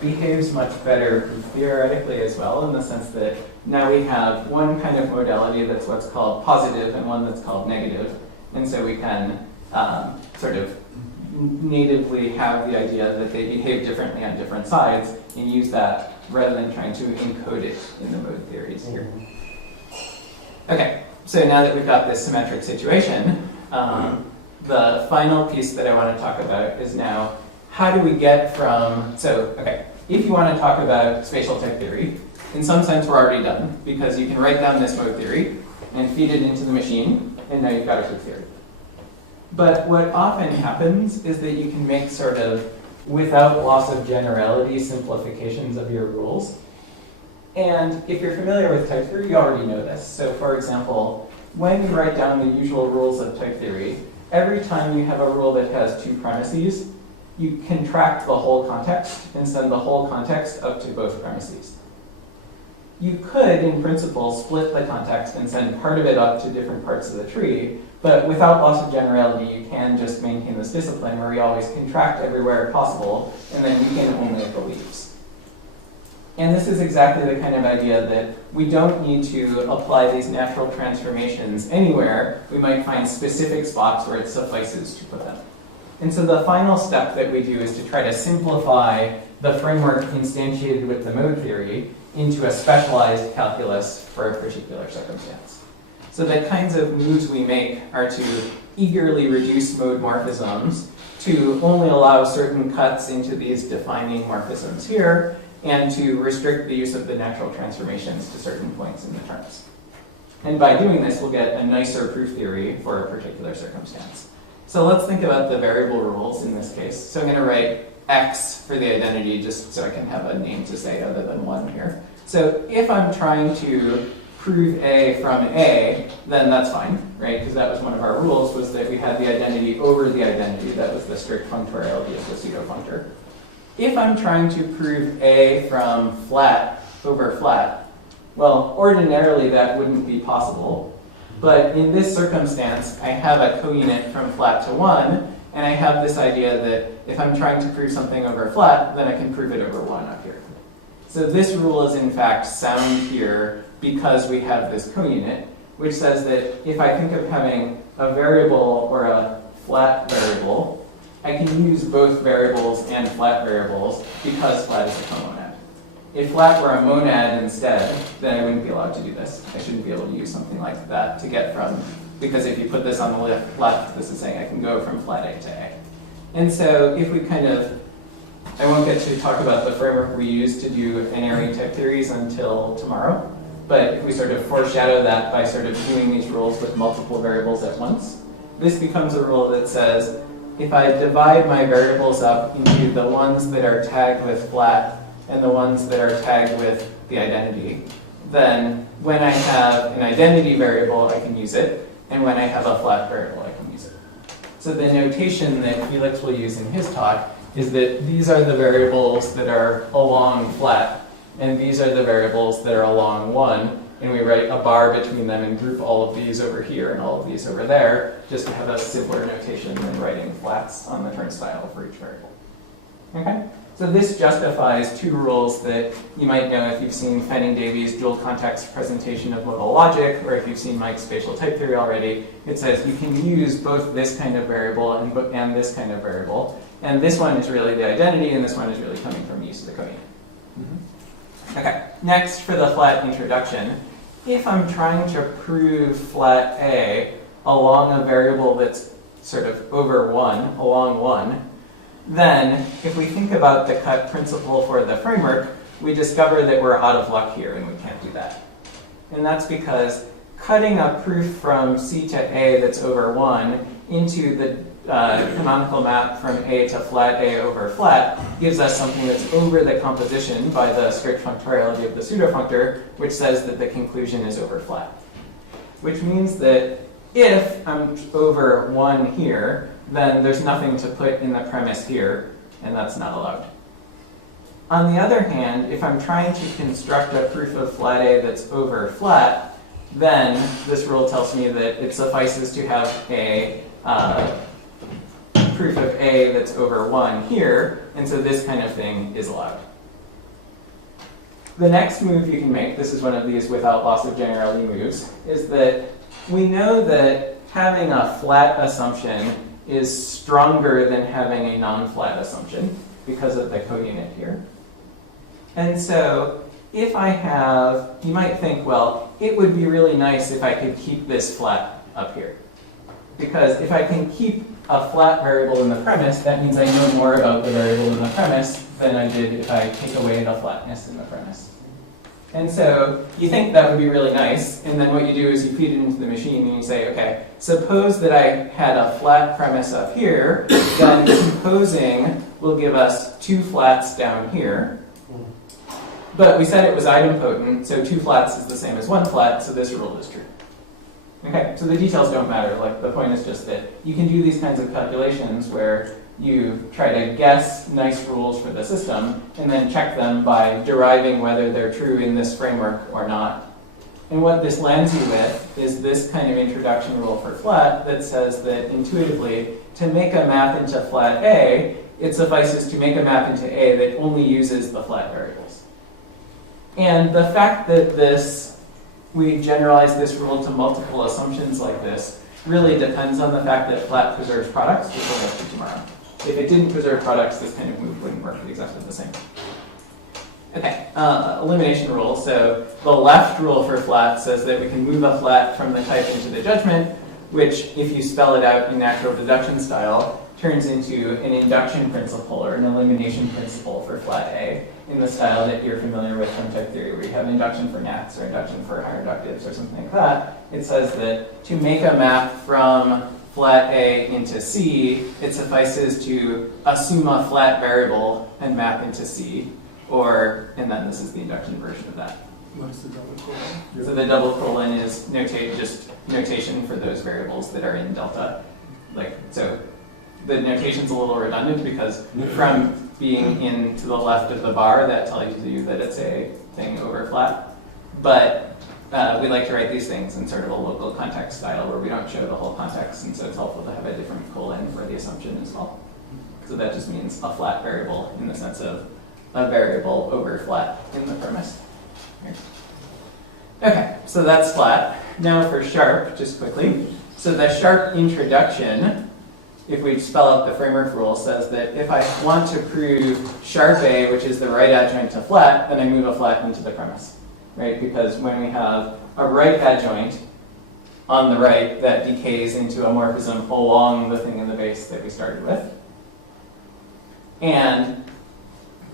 behaves much better theoretically as well, in the sense that now we have one kind of modality that's what's called positive and one that's called negative. And so we can sort of natively have the idea that they behave differently on different sides and use that rather than trying to encode it in the mode theories here. Okay, so now that we've got this symmetric situation, the final piece that I want to talk about is now how do we get from, if you want to talk about spatial type theory, in some sense we're already done, because you can write down this mode theory and feed it into the machine, and now you've got a proof theory. But what often happens is that you can make sort of, without loss of generality, simplifications of your rules. And if you're familiar with type theory, you already know this. So for example, when you write down the usual rules of type theory, every time you have a rule that has two premises, you contract the whole context and send the whole context up to both premises. You could, in principle, split the context and send part of it up to different parts of the tree, but without loss of generality, you can just maintain this discipline where we always contract everywhere possible, and then we can only at the leaves. And this is exactly the kind of idea that we don't need to apply these natural transformations anywhere. We might find specific spots where it suffices to put them. And so the final step that we do is to try to simplify the framework instantiated with the mode theory into a specialized calculus for a particular circumstance. So the kinds of moves we make are to eagerly reduce mode morphisms, to only allow certain cuts into these defining morphisms here, and to restrict the use of the natural transformations to certain points in the terms. And by doing this, we'll get a nicer proof theory for a particular circumstance. So let's think about the variable rules in this case. So I'm going to write x for the identity just so I can have a name to say other than 1 here. So if I'm trying to prove A from A, then that's fine, right? Because that was one of our rules, was that we had the identity over the identity. That was the strict functoriality of the pseudo-functor. If I'm trying to prove A from flat over flat, well, ordinarily that wouldn't be possible. But in this circumstance, I have a co-unit from flat to 1, and I have this idea that if I'm trying to prove something over flat, then I can prove it over 1 up here. So this rule is in fact sound here because we have this co-unit, which says that if I think of having a variable or a flat variable, I can use both variables and flat variables because flat is a comonad. If flat were a monad instead, then I wouldn't be allowed to do this. I shouldn't be able to use something like that to get from, because if you put this on the left, this is saying I can go from flat A to A. And so if we kind of, I won't get to talk about the framework we use to do n-area type theories until tomorrow, but if we sort of foreshadow that by sort of doing these rules with multiple variables at once, this becomes a rule that says, if I divide my variables up into the ones that are tagged with flat and the ones that are tagged with the identity, then when I have an identity variable, I can use it, and when I have a flat variable, I can use it. So the notation that Felix will use in his talk is that these are the variables that are along flat, and these are the variables that are along 1, and we write a bar between them and group all of these over here and all of these over there, just to have a simpler notation than writing flats on the turnstile for each variable. Okay? So this justifies two rules that you might know if you've seen Fanning-Davies' dual context presentation of modal logic, or if you've seen Mike's spatial type theory already. It says you can use both this kind of variable and this kind of variable. And this one is really the identity, and this one is really coming from use of the co-unit. Okay, next for the flat introduction. If I'm trying to prove flat A, a along a variable that's sort of over 1, along 1, then if we think about the cut principle for the framework, we discover that we're out of luck here and we can't do that. And that's because cutting a proof from C to A that's over 1 into the canonical map from A to flat A over flat gives us something that's over the composition by the strict functoriality of the pseudofunctor, which says that the conclusion is over flat. Which means that if I'm over 1 here, then there's nothing to put in the premise here, and that's not allowed. On the other hand, if I'm trying to construct a proof of flat A that's over flat, then this rule tells me that it suffices to have a proof of A that's over 1 here, and so this kind of thing is allowed. The next move you can make, this is one of these without loss of generality moves, is that we know that having a flat assumption is stronger than having a non-flat assumption because of the counit here. And so if I have, you might think, well, it would be really nice if I could keep this flat up here. Because if I can keep a flat variable in the premise, that means I know more about the variable in the premise than I did if I take away the flatness in the premise. And so you think that would be really nice, and then what you do is you feed it into the machine and you say, okay, suppose that I had a flat premise up here, then composing will give us 2 flats down here. But we said it was idempotent, so 2 flats is the same as 1 flat, so this rule is true. Okay, so the details don't matter. Like, the point is just that you can do these kinds of calculations where you try to guess nice rules for the system and then check them by deriving whether they're true in this framework or not. And what this lands you with is this kind of introduction rule for flat that says that intuitively, to make a map into flat A, it suffices to make a map into A that only uses the flat variables. And the fact that we generalize this rule to multiple assumptions like this really depends on the fact that flat preserves products, which we'll get to tomorrow. If it didn't preserve products, this kind of move wouldn't work exactly the same. Okay, elimination rule. So the left rule for flat says that we can move a flat from the type into the judgment, which, if you spell it out in natural deduction style, turns into an induction principle or an elimination principle for flat A in the style that you're familiar with from type theory, where you have induction for nats or induction for higher inductives or something like that. It says that to make a map from flat A into C, it suffices to assume a flat variable and map into C, and then this is the induction version of that. What is the double colon? So the double colon is just notation for those variables that are in delta. So the notation's a little redundant because from being in to the left of the bar, that tells you that it's a thing over flat. But we like to write these things in sort of a local context style where we don't show the whole context, and so it's helpful to have a different colon for the assumption as well. So that just means a flat variable in the sense of a variable over flat in the premise. Okay, so that's flat. Now for sharp, just quickly. So the sharp introduction, if we spell out the framework rule, says that if I want to prove sharp A, which is the right adjoint to flat, then I move a flat into the premise, right? Because when we have a right adjoint on the right, that decays into a morphism along the thing in the base that we started with. And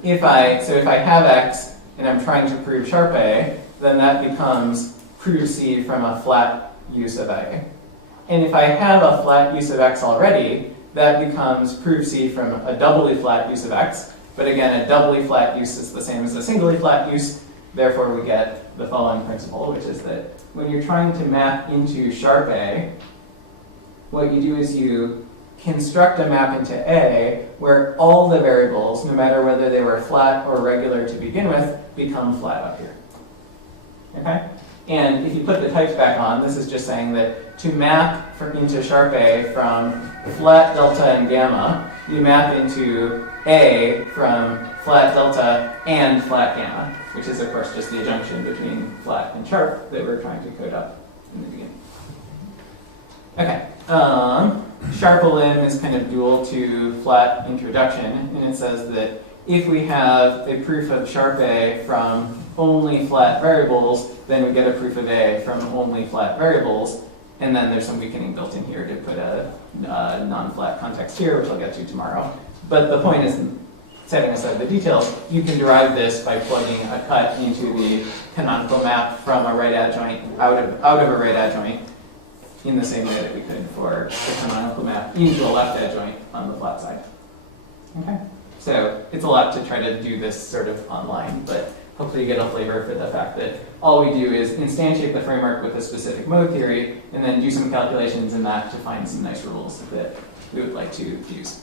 if I have X and I'm trying to prove sharp A, then that becomes prove C from a flat use of A. And if I have a flat use of X already, that becomes prove C from a doubly flat use of X. But again, a doubly flat use is the same as a singly flat use. Therefore, we get the following principle, which is that when you're trying to map into sharp A, what you do is you construct a map into A where all the variables, no matter whether they were flat or regular to begin with, become flat up here. Okay? And if you put the types back on, this is just saying that to map into sharp A from flat delta and gamma, you map into A from flat delta and flat gamma, which is, of course, just the adjunction between flat and sharp that we're trying to code up in the beginning. Okay. Sharp elim is kind of dual to flat introduction, and it says that if we have a proof of sharp A from only flat variables, then we get a proof of A from only flat variables. And then there's some weakening built in here to put a non-flat context here, which I'll get to tomorrow. But the point is, setting aside the details, you can derive this by plugging a cut into the canonical map from a right adjoint out of a right adjoint in the same way that we could for the canonical map into a left adjoint on the flat side. Okay, so it's a lot to try to do this sort of online, but hopefully you get a flavor for the fact that all we do is instantiate the framework with a specific mode theory and then do some calculations in that to find some nice rules that we would like to use.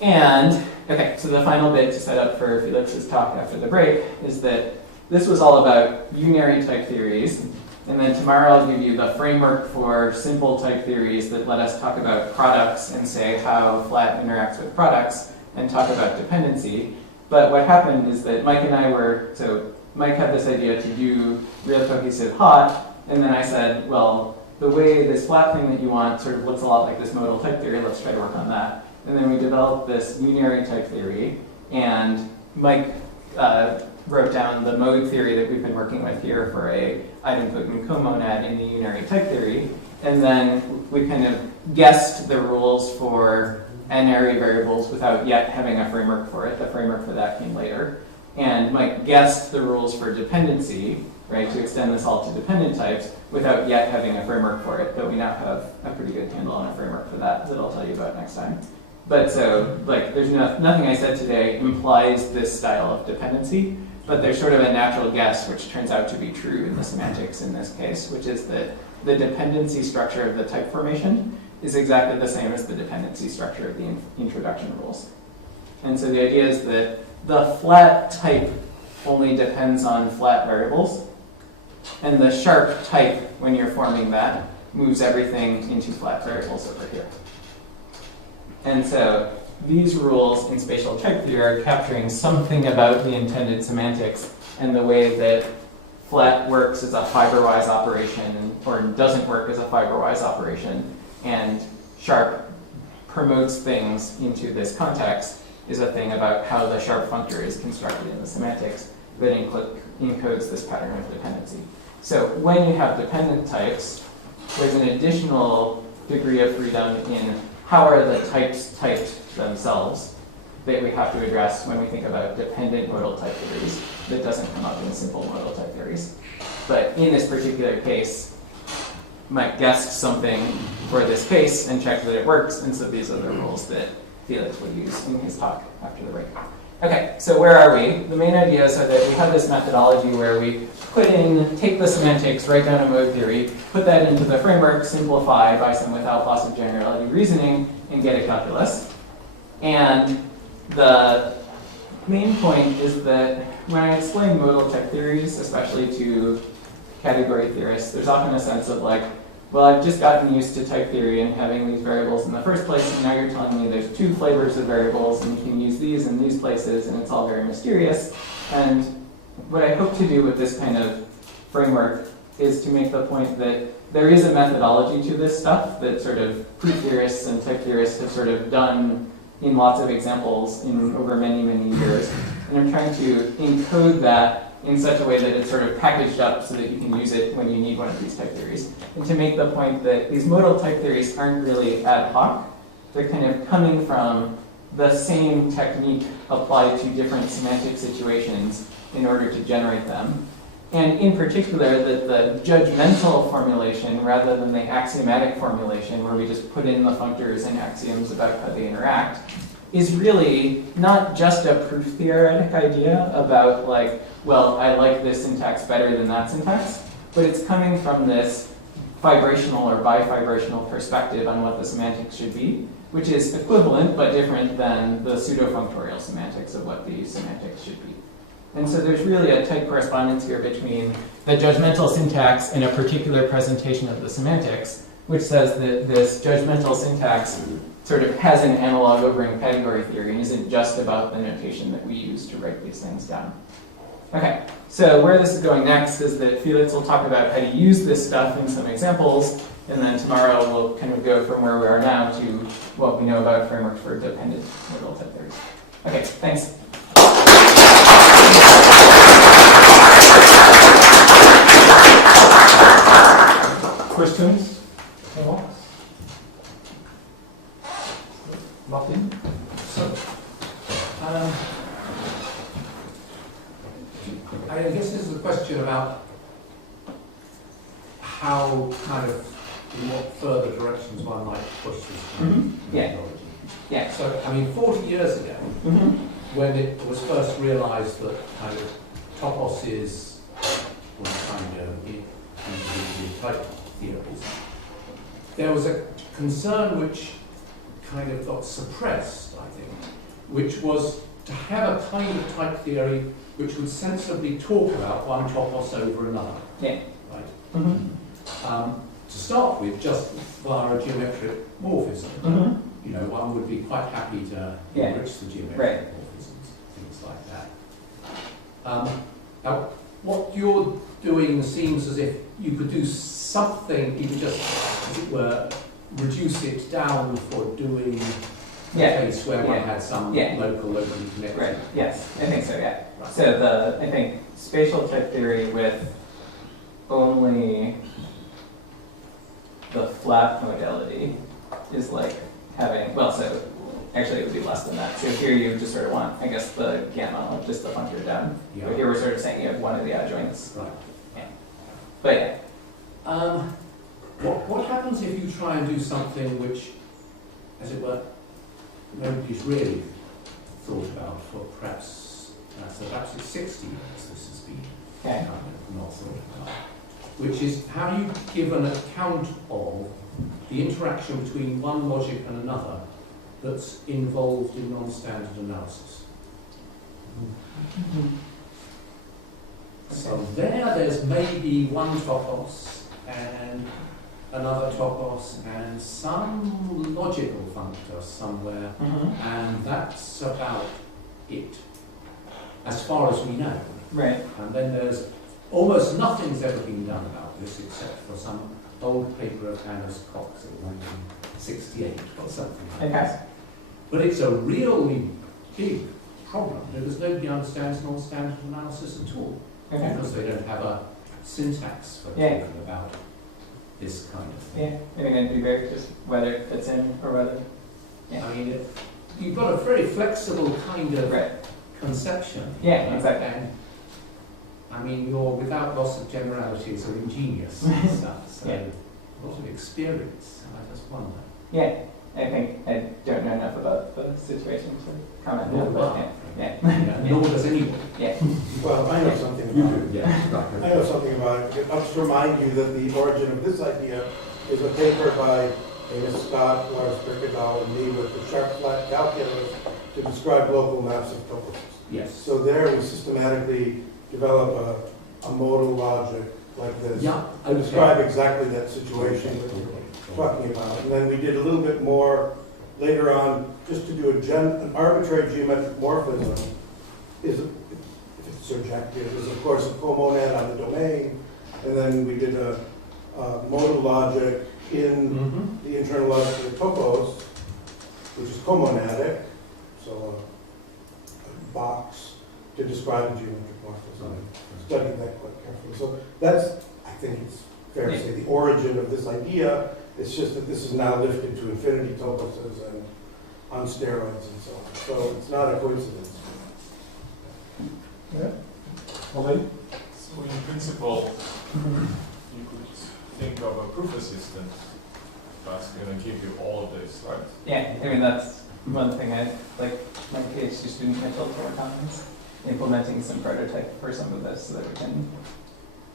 And, okay, so the final bit to set up for Felix's talk after the break is that this was all about unary type theories, and then tomorrow I'll give you the framework for simple type theories that let us talk about products and say how flat interacts with products and talk about dependency. But what happened is that Mike and I so Mike had this idea to do real cohesive HoTT, and then I said, well, the way this flat thing that you want sort of looks a lot like this modal type theory, let's try to work on that. And then we developed this unary type theory, and Mike wrote down the mode theory that we've been working with here for a idempotent comonad in the unary type theory, and then we kind of guessed the rules for n-ary variables without yet having a framework for it. The framework for that came later. And Mike guessed the rules for dependency, right, to extend this all to dependent types without yet having a framework for it, but we now have a pretty good handle on a framework for that I'll tell you about next time. But so, like, there's nothing I said today implies this style of dependency, but there's sort of a natural guess which turns out to be true in the semantics in this case, which is that the dependency structure of the type formation is exactly the same as the dependency structure of the introduction rules. And so the idea is that the flat type only depends on flat variables, and the sharp type, when you're forming that, moves everything into flat variables over here. And so these rules in spatial type theory are capturing something about the intended semantics and the way that flat works as a fiber-wise operation or doesn't work as a fiber-wise operation, and sharp promotes things into this context is a thing about how the sharp functor is constructed in the semantics that encodes this pattern of dependency. So when you have dependent types, there's an additional degree of freedom in how are the types typed themselves that we have to address when we think about dependent modal type theories that doesn't come up in simple modal type theories. But in this particular case, Mike guessed something for this case and checked that it works, and so these are the rules that Felix will use in his talk after the break. Okay, so where are we? The main ideas are that we have this methodology where we take the semantics, write down a mode theory, put that into the framework, simplify by some without loss of generality reasoning, and get a calculus. And the main point is that when I explain modal type theories, especially to category theorists, there's often a sense of like, well, I've just gotten used to type theory and having these variables in the first place, and now you're telling me there's two flavors of variables, and you can use these in these places, and it's all very mysterious. And what I hope to do with this kind of framework is to make the point that there is a methodology to this stuff that sort of proof theorists and type theorists have sort of done in lots of examples over many, many years. And I'm trying to encode that in such a way that it's sort of packaged up so that you can use it when you need one of these type theories. And to make the point that these modal type theories aren't really ad hoc. They're kind of coming from the same technique applied to different semantic situations in order to generate them. And in particular, the judgmental formulation, rather than the axiomatic formulation, where we just put in the functors and axioms about how they interact, is really not just a proof theoretic idea about like, well, I like this syntax better than that syntax, but it's coming from this vibrational or bifibrational perspective on what the semantics should be, which is equivalent but different than the pseudo-functorial semantics of what the semantics should be. And so there's really a tight correspondence here between the judgmental syntax and a particular presentation of the semantics, which says that this judgmental syntax sort of has an analog over in category theory and isn't just about the notation that we use to write these things down. Okay, so where this is going next is that Felix will talk about how to use this stuff in some examples, and then tomorrow we'll kind of go from where we are now to what we know about frameworks for dependent modal type theories. Okay, thanks. Questions? Remarks? Martin? So, I guess this is a question about how kind of, in what further directions one might push this kind of methodology. Yeah. So, I mean, 40 years ago, when it was first realized that kind of toposes were kind of individually type theories, there was a concern which kind of got suppressed, I think, which was to have a kind of type theory which would sensibly talk about one topos over another. Yeah. Right? To start with, just via a geometric morphism. You know, one would be quite happy to enrich the geometric morphisms, things like that. Now, what you're doing seems as if you could do something, even just, as it were, reduce it down for doing a case where one had some locally connected. Right. Yes, I think so. Yeah. Right. So I think spatial type theory with only the flat modality is like having, well, so actually it would be less than that. So here you just sort of want, I guess, the gamma of just the functor down. Yeah. But here we're sort of saying you have one of the adjoints. Right. Yeah. But yeah. What happens if you try and do something which, as it were, nobody's really thought about for perhaps it's 60 years this has been kind of not thought about, which is how do you give an account of the interaction between one logic and another that's involved in non-standard analysis. So there's maybe one topos and another topos and some logical functor somewhere, and that's about it, as far as we know. Right. And then there's almost nothing's ever been done about this except for some old paper of Hannah's Cox in 1968 or something like that. But it's a really big problem because nobody understands non-standard analysis at all. Because they don't have a syntax for talking about this kind of thing. Yeah, I mean, it'd be very just whether it fits in or whether. Yeah. I mean, you've got a very flexible kind of conception. Yeah, exactly. And, I mean, you're without loss of generalities or ingenious stuff. So a lot of experience. I just wonder. Yeah, I think I don't know enough about the situation to comment on that. Nor does anyone. Yeah. Well, I know something about it. I know something about it. I'll just remind you that the origin of this idea is a paper by Amos Scott, Lars Birkendahl, and me with the sharp flat calculus to describe local maps of topos. Yes. So there we systematically develop a modal logic like this. To describe exactly that situation that we're talking about. And then we did a little bit more later on, just to do an arbitrary geometric morphism is, if it's surjective, is of course a comonad on the domain. And then we did a modal logic in the internal logic of the topos, which is comonadic, so a box to describe the geometric morphism. I studied that quite carefully. So that's, I think it's fair to say, the origin of this idea. It's just that this is now lifted to infinity toposes and on steroids and so on. So it's not a coincidence. Yeah. Okay. So in principle, you could think of a proof assistant that's going to give you all of this, right? Yeah, I mean, that's one thing I like my PhD student Mitchell to work on is implementing some prototype for some of this so that we can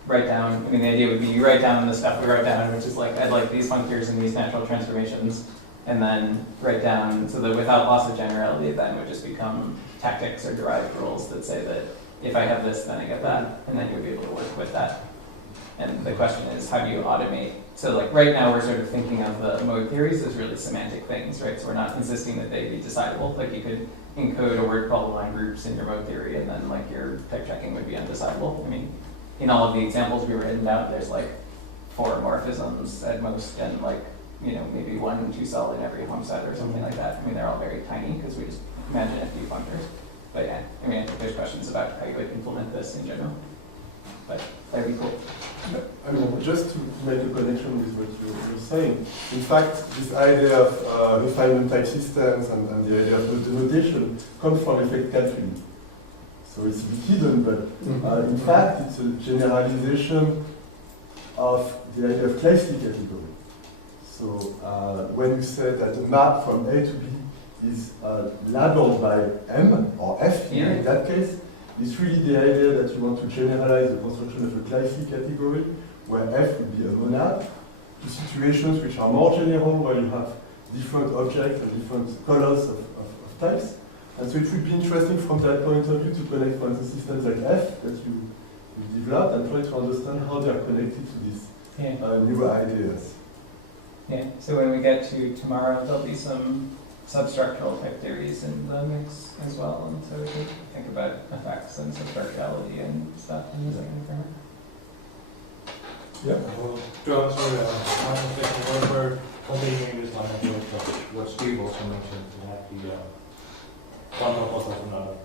write down. I mean, the idea would be you write down the stuff we write down, which is like, I'd like these functors and these natural transformations, and then write down so that without loss of generality, then would just become tactics or derived rules that say that if I have this, then I get that, and then you'll be able to work with that. And the question is, how do you automate? So like right now, we're sort of thinking of the mode theories as really semantic things, right? So we're not insisting that they be decidable. Like you could encode a word problem on groups in your mode theory, and then like your type checking would be undecidable. I mean, in all of the examples we written down, there's like 4 morphisms at most, and like, you know, maybe 1 2 cell in every home set or something like that. I mean, they're all very tiny because we just imagine a few functors. But yeah, I mean, I think there's questions about how you would implement this in general. But that'd be cool. I mean, just to make a connection with what you're saying, in fact, this idea of refinement type systems and the idea of the notation comes from effect calculus. So it's a bit hidden, but in fact, it's a generalization of the idea of classic category. So when you say that the map from A to B is labeled by M or F here in that case, it's really the idea that you want to generalize the construction of a classic category where F would be a monad to situations which are more general, where you have different objects and different colors of types. And so it would be interesting from that point of view to connect, for instance, systems like F that you developed and try to understand how they are connected to these new ideas. Yeah, so when we get to tomorrow, there'll be some substructural type theories in the mix as well, and so we can think about effects and substructurality and stuff in the second framework. Yeah. Well, to answer one question, we're continuing this line of work what Steve also mentioned, to have the one proposal from another.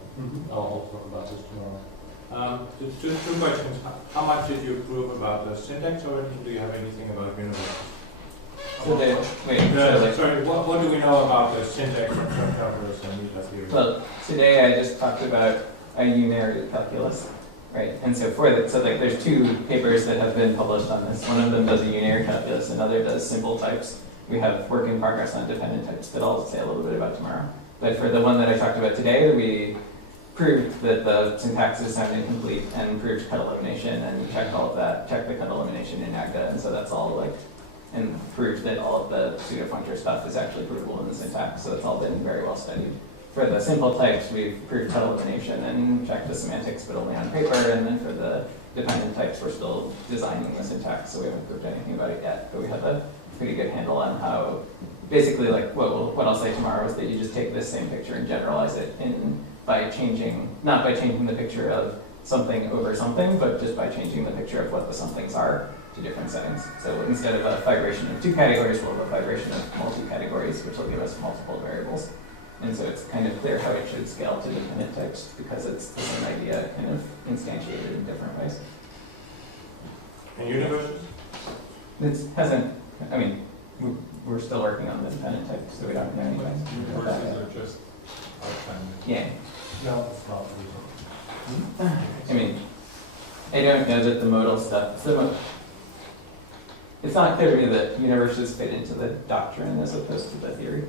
I'll talk about this tomorrow. Two questions. How much did you prove about the syntax, or do you have anything about universals? Sorry, what do we know about the syntax and subcalculus and meta theory? Well, today I just talked about a unary calculus, right? And so like there's two papers that have been published on this. One of them does a unary calculus, another does simple types. We have work in progress on dependent types that I'll say a little bit about tomorrow. But for the one that I talked about today, we proved that the syntax is sound incomplete and proved cut elimination and checked all of that, checked the cut elimination in AGDA, and so that's all like, and proved that all of the pseudo-functor stuff is actually provable in the syntax, so it's all been very well studied. For the simple types, we've proved cut elimination and checked the semantics, but only on paper, and then for the dependent types, we're still designing the syntax, so we haven't proved anything about it yet, but we have a pretty good handle on how, basically like what I'll say tomorrow is that you just take this same picture and generalize it by changing, not by changing the picture of something over something, but just by changing the picture of what the somethings are to different settings. So instead of a fibration of two categories, we'll have a fibration of multi-categories, which will give us multiple variables. And so it's kind of clear how it should scale to dependent types because it's the same idea kind of instantiated in different ways. And universals? It hasn't, I mean, we're still working on the dependent types, so we don't know anything. Universals are just outstanding. Yeah. No, it's not. I mean, I don't know that the modal stuff, it's not clear to me that universals fit into the doctrine as opposed to the theory.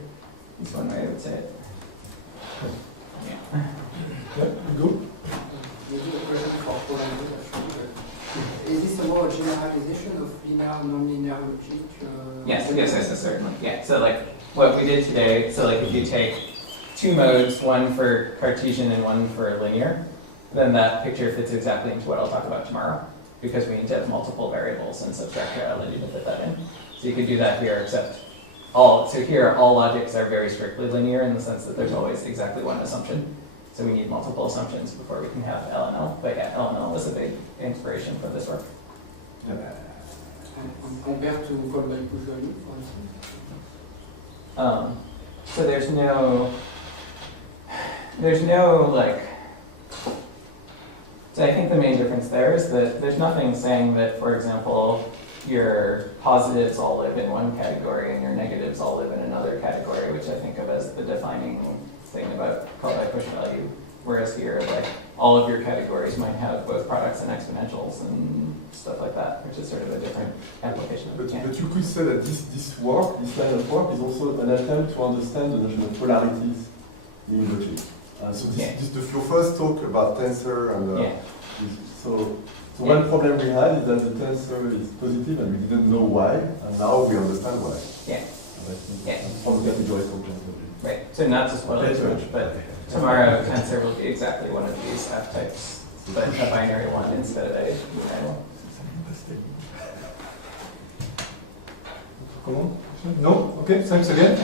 That's one way I would say it. Yeah. Yeah, good. Maybe a question for Paul and Luke, actually. Is this a more generalization of linear, non-linear logic? Yes, certainly. Yeah, so like what we did today, so like if you take two modes, one for Cartesian and one for linear, then that picture fits exactly into what I'll talk about tomorrow, because we need to have multiple variables and substructurality to fit that in. So you could do that here, except so here all logics are very strictly linear in the sense that there's always exactly one assumption. So we need multiple assumptions before we can have LNL. But yeah, LNL was a big inspiration for this work. And compared to code by push value, for instance? So there's no like, so I think the main difference there is that there's nothing saying that, for example, your positives all live in one category and your negatives all live in another category, which I think of as the defining thing about call by push value. Whereas here, like, all of your categories might have both products and exponentials and stuff like that, which is sort of a different application. But you could say that this line of work is also an attempt to understand the notion of polarities in logic. Your first talk about tensor and so one problem we had is that the tensor is positive and we didn't know why, and now we understand why. From the category point. Right. So not to spoil it too much, but tomorrow tensor will be exactly one of these F types, but a binary one instead of a binary one. No? Okay, thanks again.